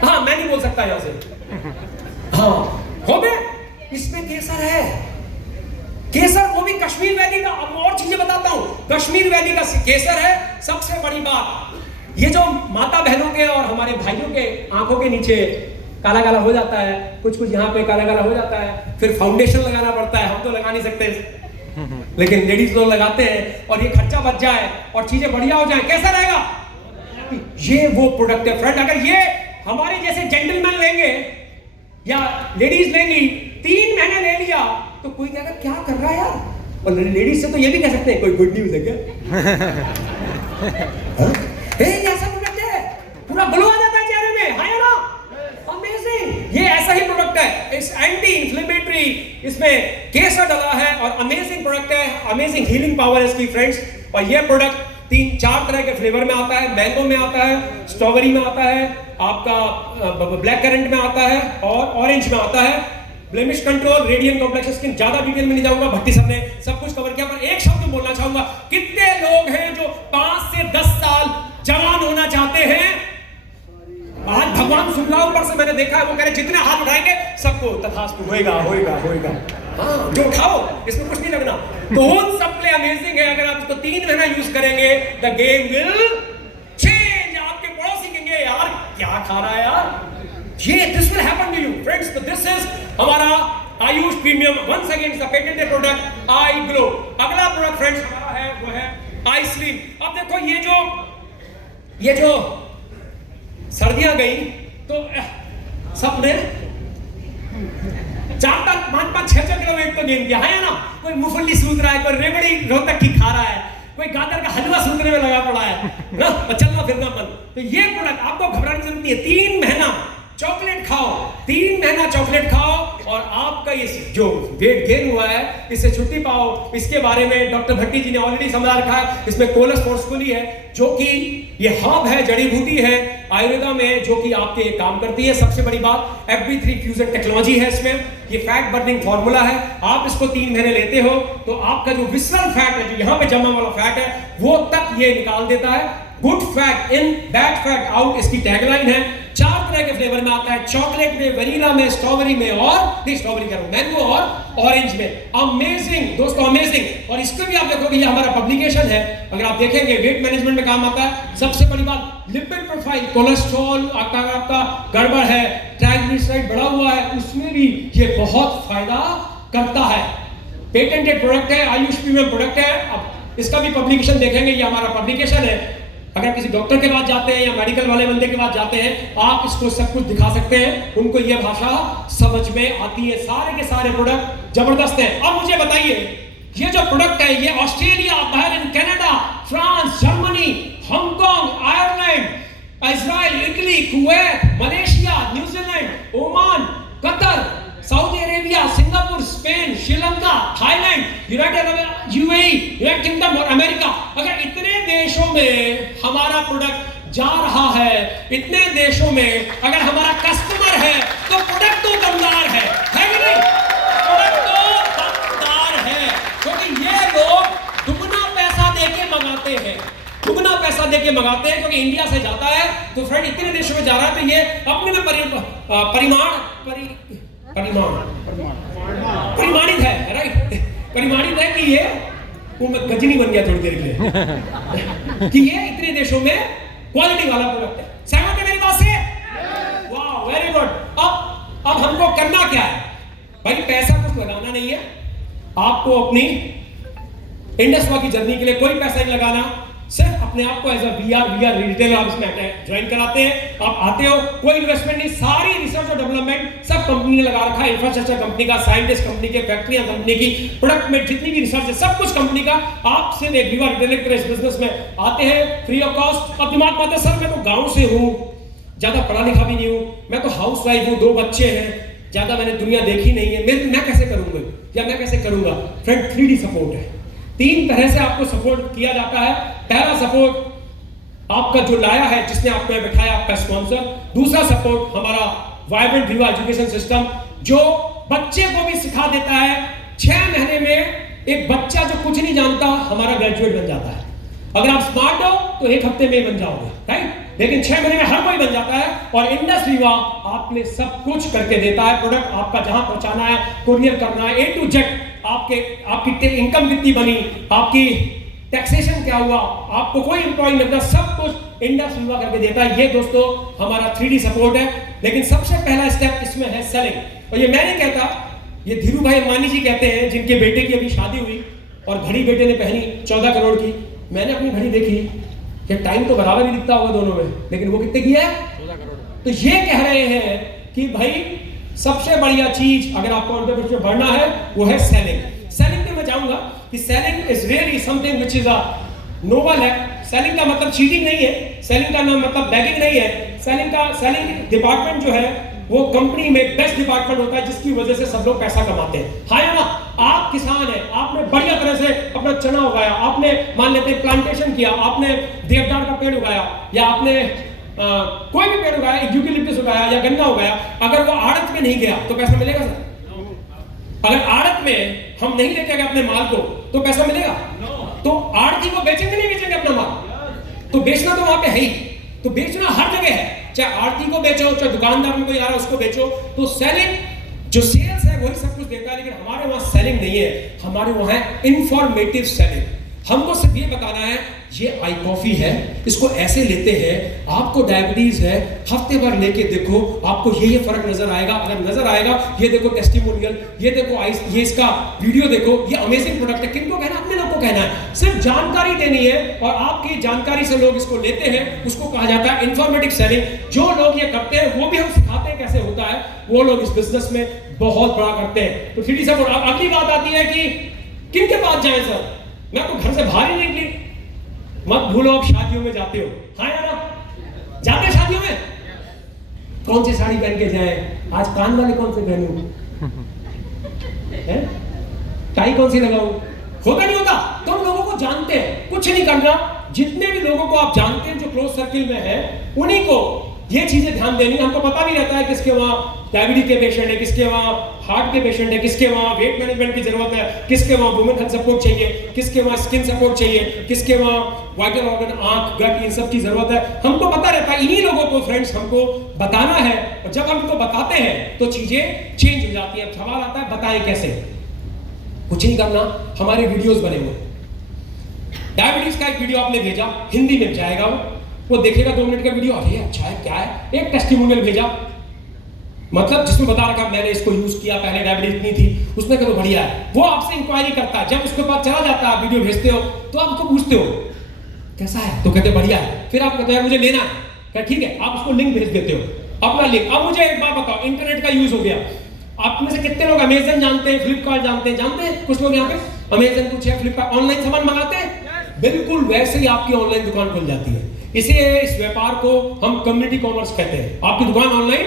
हाँ, मैं नहीं बोल सकता यहां से। हाँ, हो गए, इसमें केसर है। केसर वो भी कश्मीर वैली का। अब और चीजें बताता हूं, कश्मीर वैली का केसर है। सबसे बड़ी बात, ये जो माता बहनों के और हमारे भाइयों के आंखों के नीचे काला काला हो जाता है, कुछ यहाँ पे काला काला हो जाता है, फिर फाउंडेशन लगाना पड़ता है। हम तो लगा नहीं सकते, लेकिन लेडीज लोग लगाते हैं, और ये खर्चा बच जाए और चीजें बढ़िया हो जाए, कैसा रहेगा? ये वो प्रोडक्ट है फ्रेंड। अगर ये हमारे जैसे जेंटलमैन लेंगे या लेडीज लेंगी, 3 महीने ले लिया, तो कोई कहेगा क्या कर रहा है यार। और लेडीज से तो ये भी कह सकते हैं कोई गुड न्यूज है क्या? ऐसा प्रोडक्ट है, पूरा ग्लो आ जाता है चेहरे में, है ना? अमेजिंग। ये ऐसा ही प्रोडक्ट है। इस एंटी इंफ्लेमेटरी, इसमें केसर डला है और अमेजिंग प्रोडक्ट है, अमेजिंग हीलिंग पावर है इसकी फ्रेंड्स। और ये प्रोडक्ट 3-4 तरह के फ्लेवर में आता है, मैंगो में आता है, स्ट्रॉबेरी में आता है, आपका ब्लैक करंट में आता है और ऑरेंज में आता है। Blemish control, radiant complex skin, ज्यादा डिटेल में नहीं जाऊंगा, भट्टी सर ने सब कुछ कवर किया। पर एक शब्द में बोलना चाहूंगा, कितने लोग हैं जो 5 से 10 साल जवान होना चाहते हैं? आज भगवान सुन रहा ऊपर से मैंने देखा है, वो कह रहे जितने हाथ उठाएंगे सबको तथास्तु, होएगा होएगा होएगा। हाँ, जो उठाओ, इसमें कुछ नहीं लगना। बहुत सब प्ले अमेजिंग है। अगर आप इसको 3 महीना यूज करेंगे, द गेम विल चेंज। आपके पड़ोसी कहेंगे यार क्या खा रहा है यार, ये this will happen to you friends. तो दिस इज हमारा Ayush premium, once again it's a patented product eye glow. अगला प्रोडक्ट फ्रेंड्स हमारा है वो है आई स्लिम। अब देखो ये जो सर्दियां गई तो सबने 4-5-6 किलो वेट तो गेन किया है ना। कोई मूंगफली सूत रहा है, कोई रेवड़ी रोहतक की खा रहा है, कोई गाजर का हलवा सूतने में लगा पड़ा है ना, चलना फिरना मन। तो ये प्रोडक्ट आपको घबराने की जरूरत नहीं है। 3 महीना चॉकलेट खाओ, 3 महीना चॉकलेट खाओ और आपका ये जो वेट गेन हुआ है इससे छुट्टी पाओ। इसके बारे में डॉक्टर भट्टी जी ने ऑलरेडी समझा रखा है। इसमें कोलस फोर्सफुली है, जो कि ये हर्ब है, जड़ी बूटी है आयुर्वेदा में, जो कि आपके काम करती है। सबसे बड़ी बात FB3 फ्यूजन टेक्नोलॉजी है इसमें। ये फैट बर्निंग फार्मूला है। आप इसको 3 महीने लेते हो तो आपका जो विसरल फैट है, जो यहाँ पे जमा वाला फैट है, वो तक ये निकाल देता है। Good fat in, bad fat out, इसकी टैगलाइन है। 4 तरह के फ्लेवर में आता है, चॉकलेट में, वनीला में, स्ट्रॉबेरी में और स्ट्रॉबेरी कह रहा हूं, मैंगो और ऑरेंज में। अमेजिंग दोस्तों, अमेजिंग। और इसको भी आप देखोगे, ये हमारा पब्लिकेशन है, अगर आप देखेंगे वेट मैनेजमेंट में काम आता है। सबसे बड़ी बात, लिपिड प्रोफाइल, कोलेस्ट्रॉल आपका गड़बड़ है, ट्राइग्लिसराइड बढ़ा हुआ है, उसमें भी ये बहुत फायदा करता है। पेटेंटेड प्रोडक्ट है, आयुष प्रीमियम प्रोडक्ट है। अब इसका भी पब्लिकेशन देखेंगे, ये हमारा पब्लिकेशन है। अगर किसी डॉक्टर के पास जाते हैं या मेडिकल वाले बंदे के पास जाते हैं, आप इसको सब कुछ दिखा सकते हैं, उनको यह भाषा समझ में आती है। सारे के सारे प्रोडक्ट जबरदस्त हैं। अब मुझे बताइए, ये जो प्रोडक्ट है ये Australia, Bahrain, Canada, France, Germany, Hong Kong, Ireland, Israel, Italy, Kuwait, Malaysia, New Zealand, Oman, Qatar, Saudi Arabia, Singapore, Spain, Sri Lanka, Thailand, UAE, United kingdom और अमेरिका, अगर इतने देशों में हमारा प्रोडक्ट जा रहा है, इतने देशों में अगर हमारा कस्टमर है, तो प्रोडक्ट तो दमदार है कि नहीं? प्रोडक्ट तो दमदार है, क्योंकि ये लोग दुगना पैसा देके मंगाते हैं, दुगना पैसा देके मंगाते हैं, क्योंकि इंडिया से जाता है। तो फ्रेंड इतने देशों में जा रहा है, तो ये अपने में परिमाणित है, राइट? परिमाणित है कि ये वो मैं गजनी बन गया थोड़ी देर के लिए कि ये इतने देशों में क्वालिटी वाला प्रोडक्ट है। सहमत है मेरी बात से? वाह, वेरी गुड। अब हमको करना क्या है भाई? पैसा कुछ लगाना नहीं है आपको। अपनी इंडस्ट्री की जर्नी के लिए कोई पैसा नहीं लगाना, सिर्फ अपने आप को एज अ वीआर रिटेलर आप इसमें ज्वाइन कराते हैं। आप आते हो, कोई इन्वेस्टमेंट नहीं, सारी रिसर्च और डेवलपमेंट सब कंपनी ने लगा रखा है। इंफ्रास्ट्रक्चर कंपनी का, साइंटिस्ट कंपनी के, फैक्ट्रियां कंपनी की, प्रोडक्ट में जितनी भी रिसर्च है सब कुछ कंपनी का। आप सिर्फ एक वीआर रिटेलर इस बिजनेस में आते हैं फ्री ऑफ कॉस्ट। अब दिमाग में आता है सर मैं तो गाँव से हूँ, ज्यादा पढ़ा लिखा भी नहीं हूँ, मैं तो हाउस वाइफ हूँ, 2 बच्चे हैं, ज्यादा मैंने दुनिया देखी नहीं है, मैं कैसे करूंगा या मैं कैसे करूंगा? फ्रेंड 3D सपोर्ट है। 3 तरह से आपको सपोर्ट किया जाता है। पहला सपोर्ट आपका जो लाया है, जिसने आपको बैठाया, आपका स्पॉन्सर। दूसरा सपोर्ट हमारा वाइब्रेंट युवा एजुकेशन सिस्टम, जो बच्चे को भी सिखा देता है। 6 महीने में एक बच्चा जो कुछ नहीं जानता हमारा ग्रेजुएट बन जाता है। अगर आप स्मार्ट हो तो 1 हफ्ते में बन जाओगे, राइट? लेकिन 6 महीने में हर कोई बन जाता है। और इंडस्ट्री युवा आपने सब कुछ करके देता है। प्रोडक्ट आपका जहां पहुंचाना है, कुरियर करना है, A to Z, आपकी इनकम कितनी बनी, आपकी टैक्सेशन क्या हुआ, आपको कोई एम्प्लॉय मिलता, सब कुछ इंडस्ट्री युवा करके देता है। ये दोस्तों हमारा 3D सपोर्ट है। लेकिन सबसे पहला स्टेप इसमें है सेलिंग। और ये मैं नहीं कहता, ये धीरू भाई अंबानी जी कहते हैं, जिनके बेटे की अभी शादी हुई और घड़ी बेटे ने पहनी 14 करोड़ की। मैंने अपनी घड़ी देखी कि टाइम तो बराबर ही दिखता होगा दोनों में, लेकिन वो कितने की है? 14 करोड़। तो ये कह रहे हैं कि भाई सबसे बढ़िया चीज अगर आपको एंटरप्रेन्योरशिप में बढ़ना है वो है सेलिंग। सेलिंग पे मैं जाऊंगा कि selling is really something which is a Nobel act. Selling का मतलब चीटिंग नहीं है, सेलिंग का मतलब बैगिंग नहीं है। सेलिंग डिपार्टमेंट जो है वो कंपनी में बेस्ट डिपार्टमेंट होता है जिसकी वजह से सब लोग पैसा कमाते हैं। हाँ या ना? आप किसान हैं, आपने बढ़िया तरह से अपना चना उगाया, आपने मान लेते हैं प्लांटेशन किया, आपने देवदार का पेड़ उगाया, या आपने कोई भी पेड़ उगाया, यूकेलिप्टस उगाया या गन्ना उगाया, अगर वो आड़त में नहीं गया तो पैसा मिलेगा सर? अगर आड़त में हम नहीं लेके गए अपने माल को तो पैसा मिलेगा? तो आड़ती को बेचेंगे नहीं बेचेंगे अपना माल? तो बेचना तो वहां पे है ही। तो बेचना हर जगह है, चाहे आड़ती को बेचो, चाहे दुकानदार में कोई आ रहा है उसको बेचो। तो सेलिंग जो सेल्स है वही सब कुछ देता है, लेकिन हमारे वहां सेलिंग नहीं है, हमारे वहां है इंफॉर्मेटिव सेलिंग। हमको सिर्फ ये बताना है ये आई कॉफी है, इसको ऐसे लेते हैं, आपको डायबिटीज है, हफ्ते भर लेके देखो, आपको ये फर्क नजर आएगा। अगर नजर आएगा, ये देखो टेस्टिमोनियल, ये देखो ये इसका वीडियो देखो, ये अमेजिंग प्रोडक्ट है। किनको कहना? अपने लोग को कहना है, सिर्फ जानकारी देनी है, और आपकी जानकारी से लोग इसको लेते हैं, उसको कहा जाता है इंफॉर्मेटिव सेलिंग। जो लोग ये करते हैं वो भी हम सिखाते हैं कैसे होता है, वो लोग इस बिजनेस में बहुत बड़ा करते हैं। तो थ्री सर अगली बात आती है कि किनके पास जाए सर? मैं तो घर से बाहर ही नहीं निकली। मत भूलो आप शादियों में जाते हो, हाँ या ना? जाते हैं शादियों में, कौन सी साड़ी पहन के जाए, आज कान वाले कौन से पहनूं, टाई कौन सी लगाऊं? होता नहीं होता? तो हम लोगों को जानते हैं, कुछ नहीं करना। जितने भी लोगों को आप जानते हैं जो क्लोज सर्किल में है, उन्हीं को ये चीजें ध्यान देनी। हमको पता भी रहता है किसके वहां डायबिटीज के पेशेंट है, किसके वहां हार्ट के पेशेंट है, किसके वहां वेट मैनेजमेंट की जरूरत है, किसके वहां वुमेन हेल्थ सपोर्ट चाहिए, किसके वहां स्किन सपोर्ट चाहिए, किसके वहां वाइटल ऑर्गन, आंख, गट, इन सब की जरूरत है। हमको पता रहता है, इन्हीं लोगों को फ्रेंड्स हमको बताना है, और जब हम इनको बताते हैं तो चीजें चेंज हो जाती है। सवाल आता है बताएं कैसे? कुछ नहीं करना, हमारे वीडियोस बने हुए। डायबिटीज का एक वीडियो आपने भेजा, हिंदी में जाएगा, वो देखेगा 2 मिनट का वीडियो, अरे अच्छा है, क्या है, एक टेस्टिमोनियल भेजा, मतलब जिसमें बता रखा मैंने इसको यूज किया, पहले डायबिटीज इतनी थी, उसमें कहो बढ़िया है। वो आपसे इंक्वायरी करता है, जब उसके पास चला जाता है, वीडियो भेजते हो तो आप उसको पूछते हो कैसा है, तो कहते बढ़िया है। फिर आप कहते हैं मुझे लेना है, क्या ठीक है, आप उसको लिंक भेज देते हो, अपना लिंक। अब मुझे एक बात बताओ, इंटरनेट का यूज हो गया, आप में से कितने लोग अमेजन जानते हैं, फ्लिपकार्ट जानते हैं? कुछ लोग यहाँ पे अमेजन, कुछ है फ्लिपकार्ट, ऑनलाइन सामान मंगाते हैं। बिल्कुल वैसे ही आपकी ऑनलाइन दुकान खुल जाती है। इसे इस व्यापार को हम कम्युनिटी कॉमर्स कहते हैं। आपकी दुकान ऑनलाइन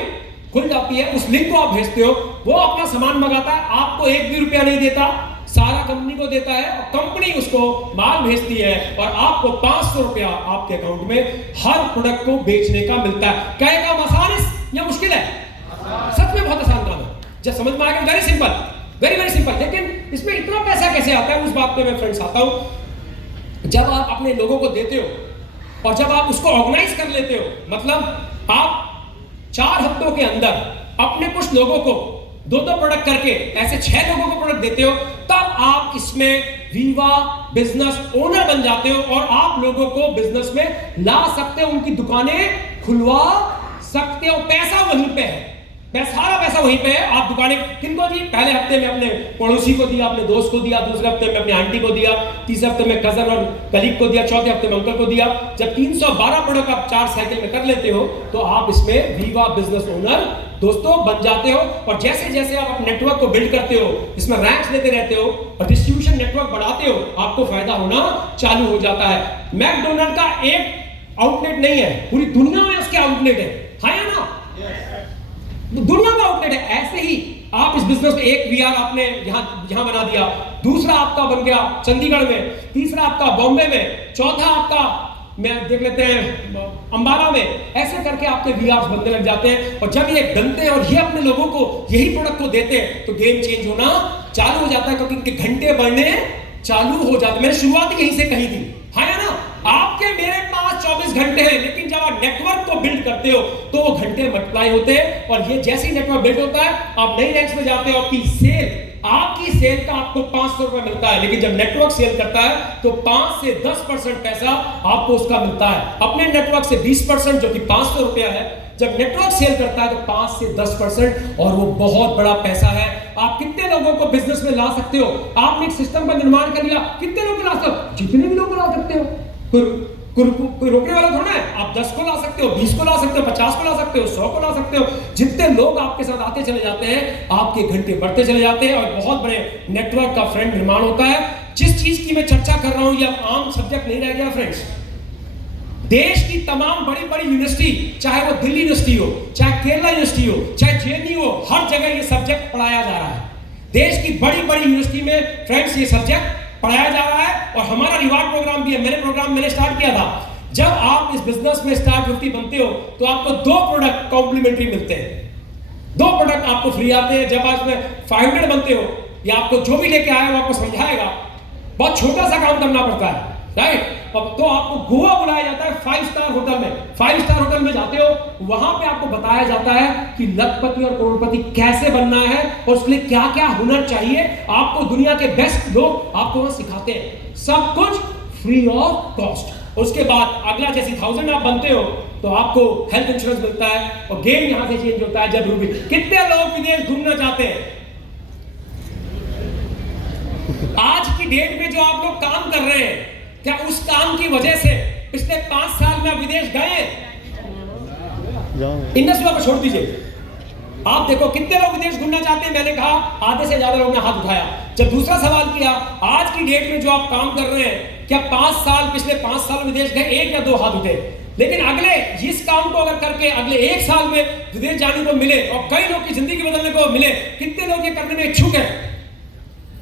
खुल जाती है, उस लिंक को आप भेजते हो, वो अपना सामान मंगाता है, आपको 1 भी रुपया नहीं देता, सारा कंपनी को देता है, और कंपनी उसको माल भेजती है, और आपको 500 रुपया आपके अकाउंट में हर प्रोडक्ट को बेचने का मिलता है। क्या काम आसान या मुश्किल है? सच में बहुत आसान काम है, जब समझ में आएगा। Very simple, very very simple. लेकिन इसमें इतना पैसा कैसे आता है, उस बात पे मैं फ्रेंड्स आता हूं। जब आप अपने लोगों को देते हो और जब आप उसको ऑर्गेनाइज कर लेते हो, मतलब आप 4 हफ्तों के अंदर अपने कुछ लोगों को 2-2 प्रोडक्ट करके ऐसे 6 लोगों को प्रोडक्ट देते हो, तब आप इसमें वीवा बिजनेस ओनर बन जाते हो, और आप लोगों को बिजनेस में ला सकते हो, उनकी दुकानें खुलवा सकते हो। पैसा वहीं पे है, सारा पैसा वहीं पे है। आप दुकानें किनको दी? पहले हफ्ते में अपने पड़ोसी को दिया, अपने दोस्त को दिया, दूसरे हफ्ते में अपनी आंटी को दिया, तीसरे हफ्ते में कजन और कलीग को दिया, चौथे हफ्ते में अंकल को दिया। जब 312 प्रोडक्ट आप 4 साइकिल में कर लेते हो, तो आप इसमें वीवा बिजनेस ओनर दोस्तों बन जाते हो। और जैसे जैसे आप नेटवर्क को बिल्ड करते हो, इसमें रैंक्स लेते रहते हो और डिस्ट्रीब्यूशन नेटवर्क बढ़ाते हो, आपको फायदा होना चालू हो जाता है। मैकडोनल्ड का एक आउटलेट नहीं है, पूरी दुनिया में उसके आउटलेट है या ना? दुनिया का आउटलेट है। ऐसे ही आप इस बिजनेस में एक वीआर आपने यहां बना दिया, दूसरा आपका बन गया चंडीगढ़ में, तीसरा आपका बॉम्बे में, चौथा आपका मैं देख लेते हैं अंबाला में। ऐसे करके आपके वीआर्स बनने लग जाते हैं, और जब ये बनते हैं और ये अपने लोगों को यही प्रोडक्ट को देते हैं, तो गेम चेंज होना चालू हो जाता है, क्योंकि इनके घंटे बढ़ने चालू हो जाते। मैंने शुरुआत यहीं से कही थी, हाँ या ना? आपके मेरे पास 24 घंटे हैं, लेकिन जब आप नेटवर्क को बिल्ड करते हो तो वो घंटे मल्टीप्लाई होते हैं, और ये जैसे ही नेटवर्क बिल्ड होता है, आप नई रैंक्स में जाते हो। आपकी सेल का आपको 500 रुपए मिलता है, लेकिन जब नेटवर्क सेल करता है तो 5 से 10% पैसा आपको उसका मिलता है। अपने नेटवर्क से 20% जो कि 500 रुपया है, जब नेटवर्क सेल करता है तो 5 से 10%, और वो बहुत बड़ा पैसा है। आप कितने लोगों को बिजनेस में ला सकते हो? आपने एक सिस्टम का निर्माण कर लिया, कितने लोग ला सकते हो? जितने भी लोग ला सकते हो, कोई रोकने वाला थोड़ा है। आप 10 को ला सकते हो, 20 को ला सकते हो, 50 को ला सकते हो, 100 को ला सकते हो। जितने लोग आपके साथ आते चले जाते हैं, आपके घंटे बढ़ते चले जाते हैं, और बहुत बड़े नेटवर्क का फ्रेंड निर्माण होता है। जिस चीज की मैं चर्चा कर रहा हूं, यह आम सब्जेक्ट नहीं रह गया फ्रेंड्स। देश की तमाम बड़ी बड़ी यूनिवर्सिटी, चाहे वो दिल्ली यूनिवर्सिटी हो, चाहे केरला यूनिवर्सिटी हो, चाहे जेएनयू हो, हर जगह ये सब्जेक्ट पढ़ाया जा रहा है। देश की बड़ी बड़ी यूनिवर्सिटी में फ्रेंड्स ये सब्जेक्ट पढ़ाया जा रहा है। और हमारा रिवार्ड प्रोग्राम भी है। मैंने स्टार्ट किया था। जब आप इस बिजनेस में स्टार 50 बनते हो तो आपको 2 प्रोडक्ट कॉम्प्लीमेंट्री मिलते हैं, 2 प्रोडक्ट आपको फ्री आते हैं। जब आप में 500 बनते हो, या आपको जो भी लेके आया वो आपको समझाएगा, बहुत छोटा सा काम करना पड़ता है, राइट। तो आपको गोवा बुलाया जाता है 5 स्टार होटल में। 5 स्टार होटल में जाते हो, वहां पे आपको बताया जाता है कि लखपति और करोड़पति कैसे बनना है और उसके लिए क्या क्या हुनर चाहिए। आपको दुनिया के बेस्ट लोग आपको वहां सिखाते हैं, सब कुछ फ्री ऑफ कॉस्ट। उसके बाद अगला जैसे 1000 आप बनते हो तो आपको हेल्थ इंश्योरेंस मिलता है और गेम यहां से चेंज होता है। जब रूबी, कितने लोग विदेश घूमना चाहते हैं? आज की डेट में जो आप लोग काम कर रहे हैं, क्या उस काम की वजह से पिछले 5 साल में आप विदेश गए? इंडस्ट्री को छोड़ दीजिए, आप देखो कितने लोग विदेश घूमना चाहते हैं। मैंने कहा आधे से ज्यादा लोगों ने हाथ उठाया। जब दूसरा सवाल किया, आज की डेट में जो आप काम कर रहे हैं, क्या 5 साल पिछले 5 साल विदेश गए? 1 या 2 हाथ उठे। लेकिन अगले जिस काम को अगर करके अगले 1 साल में विदेश जाने को मिले और कई लोग की जिंदगी बदलने को मिले, कितने लोग ये करने में इच्छुक हैं?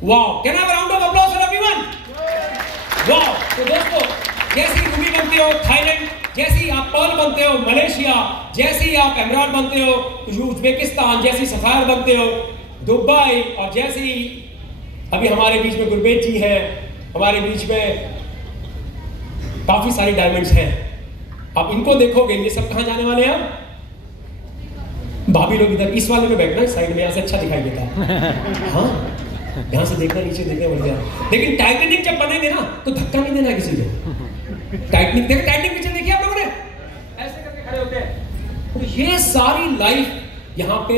Wow, can I have a round of applause for everyone? Wow. तो दोस्तों, जैसी रूबी बनते हो थाईलैंड, जैसी आप पर्ल बनते हो मलेशिया, जैसी आप एमरात बनते हो उज्बेकिस्तान, जैसी सफायर बनते हो दुबई, और जैसी अभी हमारे बीच में गुरबेज जी है, हमारे बीच में काफी सारी डायमंड्स हैं। आप इनको देखोगे, ये सब कहां जाने वाले हैं? भाभी लोग इधर इस वाले में बैठना, साइड में, यहां से अच्छा दिखाई देता है। हाँ, यहां से देखना, नीचे देखना बढ़िया। लेकिन टाइटैनिक जब बनेंगे ना तो धक्का नहीं देना किसी को। टाइटैनिक देखो, टाइटैनिक पिक्चर देखिए आप लोगों ने, ऐसे करके खड़े होते हैं। तो ये सारी लाइफ यहाँ पे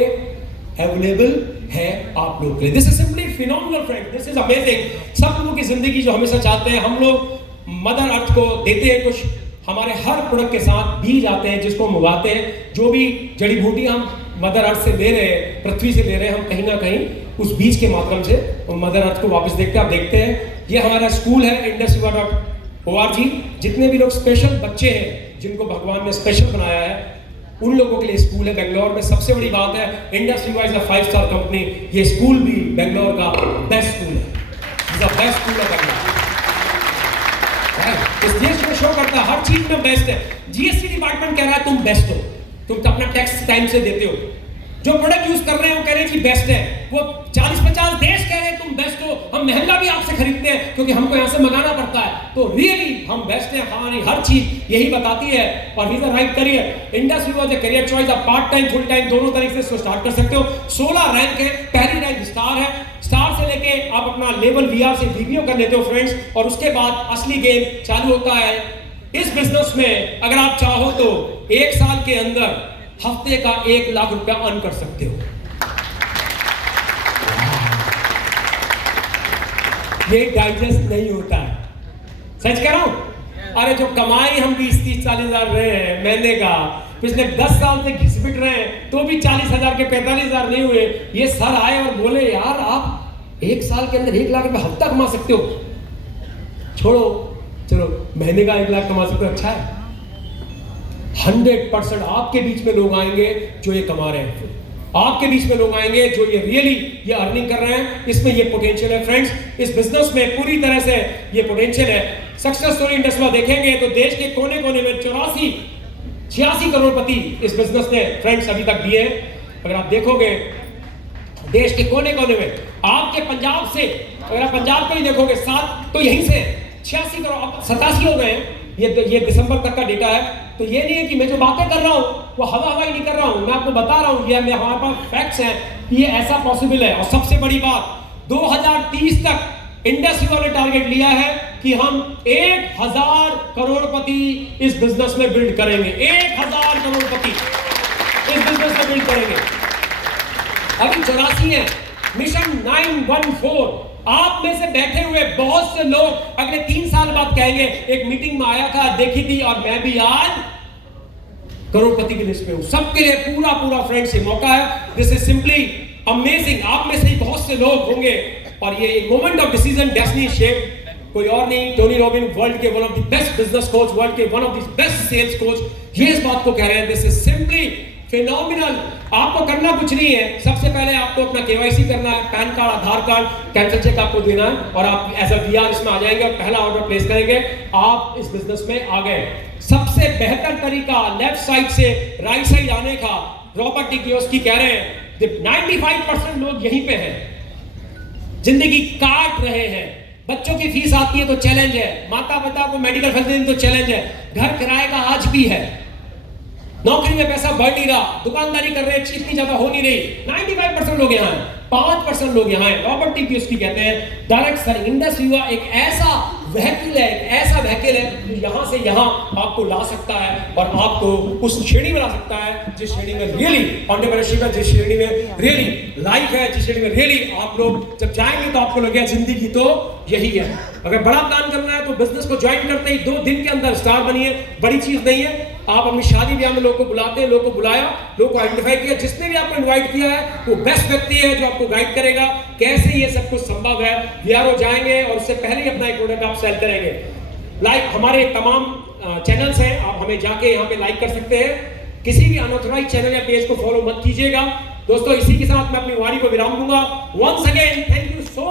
अवेलेबल है आप लोगों के लिए। This is simply phenomenal friend, this is amazing. सब लोगों की जिंदगी जो हमेशा चाहते हैं, हम लोग मदर अर्थ को देते हैं कुछ, हमारे हर प्रोडक्ट के साथ बीज आते हैं जिसको हम उगाते हैं। जो भी जड़ी बूटी हम मदर अर्थ से ले रहे हैं, पृथ्वी से ले रहे हैं, हम कहीं ना कहीं उस बीज के माध्यम से मदर अर्थ को वापस देखते हैं। आप देखते हैं, ये हमारा स्कूल है indusYuva.org। जितने भी लोग स्पेशल बच्चे हैं जिनको भगवान ने स्पेशल बनाया है, उन लोगों के लिए स्कूल है। बेंगलोर में सबसे बड़ी बात है, indusYuva is a 5 star company. ये स्कूल भी बेंगलोर का बेस्ट स्कूल है, इज अ बेस्ट स्कूल है बेंगलोर। इस देश में शो करता है, हर चीज में बेस्ट है। जीएसटी डिपार्टमेंट कह रहा है तुम बेस्ट हो, तुम अपना टैक्स टाइम से देते हो। जो प्रोडक्ट यूज कर रहे हैं वो कह रहे हैं कि बेस्ट है। वो 40-50 देश कह रहे हैं तुम बेस्ट हो, हम महंगा भी आपसे खरीदते हैं क्योंकि हमको यहाँ से मंगाना पड़ता है। तो रियली हम बेस्ट हैं, हमारी हर चीज यही बताती है। और is the right career. indusYuva is a career choice. आप पार्ट टाइम फुल टाइम दोनों तरीके से स्टार्ट कर सकते हो। 16 रैंक है, पहली रैंक स्टार है। स्टार से लेके आप अपना लेवल VR से DPO कर लेते हो फ्रेंड्स, और उसके बाद असली गेम चालू होता है। इस बिजनेस में अगर आप चाहो तो 1 साल के अंदर हफ्ते का 1 लाख रुपया अर्न कर सकते हो। ये डाइजेस्ट नहीं होता है, सच कह रहा हूं। अरे जो कमाई हम 20-30-40 हजार रहे हैं महीने का, पिछले 10 साल से घिसपिट रहे हैं, तो भी 40,000 के 45,000 नहीं हुए। ये सर आए और बोले यार आप 1 साल के अंदर 1 लाख रुपया हफ्ता कमा सकते हो। छोड़ो, चलो महीने का 1 लाख कमा सकते हो, अच्छा है। 100% आपके बीच में लोग आएंगे जो ये कमा रहे हैं, आपके बीच में लोग आएंगे जो ये रियली ये अर्निंग कर रहे हैं। इसमें ये पोटेंशियल है फ्रेंड्स, इस बिजनेस में पूरी तरह से ये पोटेंशियल है। सक्सेस स्टोरी इंडस्ट्री देखेंगे तो देश के कोने कोने में 84-86 करोड़पति इस बिजनेस ने फ्रेंड्स अभी तक दिए हैं। अगर आप देखोगे देश के कोने कोने में, आपके पंजाब से अगर आप पंजाब को ही देखोगे 7, तो यहीं से 86 करोड़ 87 हो गए हैं। ये दिसंबर तक का डेटा है। तो ये नहीं है कि मैं जो बातें कर रहा हूं वो हवा ही नहीं कर रहा हूं, मैं आपको बता रहा हूं, ये हमारे पास फैक्ट्स हैं कि ये ऐसा पॉसिबल है। और सबसे बड़ी बात, 2030 तक indusYuva ने टारगेट लिया है कि हम 1000 करोड़पति इस बिजनेस में बिल्ड करेंगे। 1000 करोड़पति इस बिजनेस में बिल्ड करेंगे। अभी 84 है, मिशन 914। आप में से बैठे हुए बहुत से लोग अगले 3 साल बाद कहेंगे एक मीटिंग में आया था, देखी थी, और मैं भी आज करोड़पति की लिस्ट पे हूं। सबके लिए पूरा फ्रेंड्स ये मौका है। This is simply amazing. आप में से बहुत से लोग होंगे और ये moment of decision destiny shape कोई और नहीं, टोनी रॉबिन वर्ल्ड के one of the best business coach, world के one of the best sales coach, ये इस बात को कह रहे हैं, दिस इज सिंपली फिनोमिनल। आपको करना कुछ नहीं है, सबसे पहले आपको अपना केवाईसी करना है, पैन कार्ड, आधार कार्ड, कैंसल चेक आपको देना है और आप एज अ वीआर इसमें आ जाएंगे और पहला ऑर्डर प्लेस करेंगे, आप इस बिजनेस में आ गए। सबसे बेहतर तरीका लेफ्ट साइड से राइट साइड आने का, रॉबर्ट डी कियोस्की कह रहे हैं 95% लोग यहीं पे हैं, जिंदगी काट रहे हैं। बच्चों की फीस आती है तो चैलेंज है, माता पिता को मेडिकल फैसिलिटी तो चैलेंज है, घर किराए का आज भी है, नौकरी में पैसा बढ़ नहीं रहा, दुकानदारी कर रहे हैं इतनी ज्यादा हो नहीं रही। 95% लोग यहाँ हैं, 5% लोग यहाँ हैं। रॉबर्ट टी कियोस्की कहते हैं डायरेक्ट सेलिंग, इंडस युवा एक ऐसा व्हीकल है, एक ऐसा व्हीकल है जो यहाँ से यहाँ आपको ला सकता है और आपको उस श्रेणी में ला सकता है जिस श्रेणी में रियली एंटरप्रेन्योरशिप है, जिस श्रेणी में रियली लाइफ है, जिस श्रेणी में रियली आप लोग जब जाएंगे तो आपको लगेगा जिंदगी तो यही है। अगर बड़ा प्लान करना है तो बिजनेस को ज्वाइन करते ही 2 दिन के अंदर स्टार बनिए, बड़ी चीज नहीं है। आप अपनी शादी ब्याह में लोगों को बुलाते हैं, लोगों को बुलाया, लोगों को आइडेंटिफाई किया, जिसने भी आपको इनवाइट किया है वो बेस्ट व्यक्ति है जो आपको गाइड करेगा कैसे ये सब कुछ संभव है। वीआरओ जाएंगे और उससे पहले ही अपना एक प्रोडक्ट आप सेल करेंगे। लाइक हमारे तमाम चैनल्स हैं, आप हमें जाके यहाँ पे लाइक कर सकते हैं। किसी भी अनऑथराइज्ड चैनल या पेज को फॉलो मत कीजिएगा। दोस्तों इसी के साथ मैं अपनी वाणी को विराम दूंगा। Once again thank you so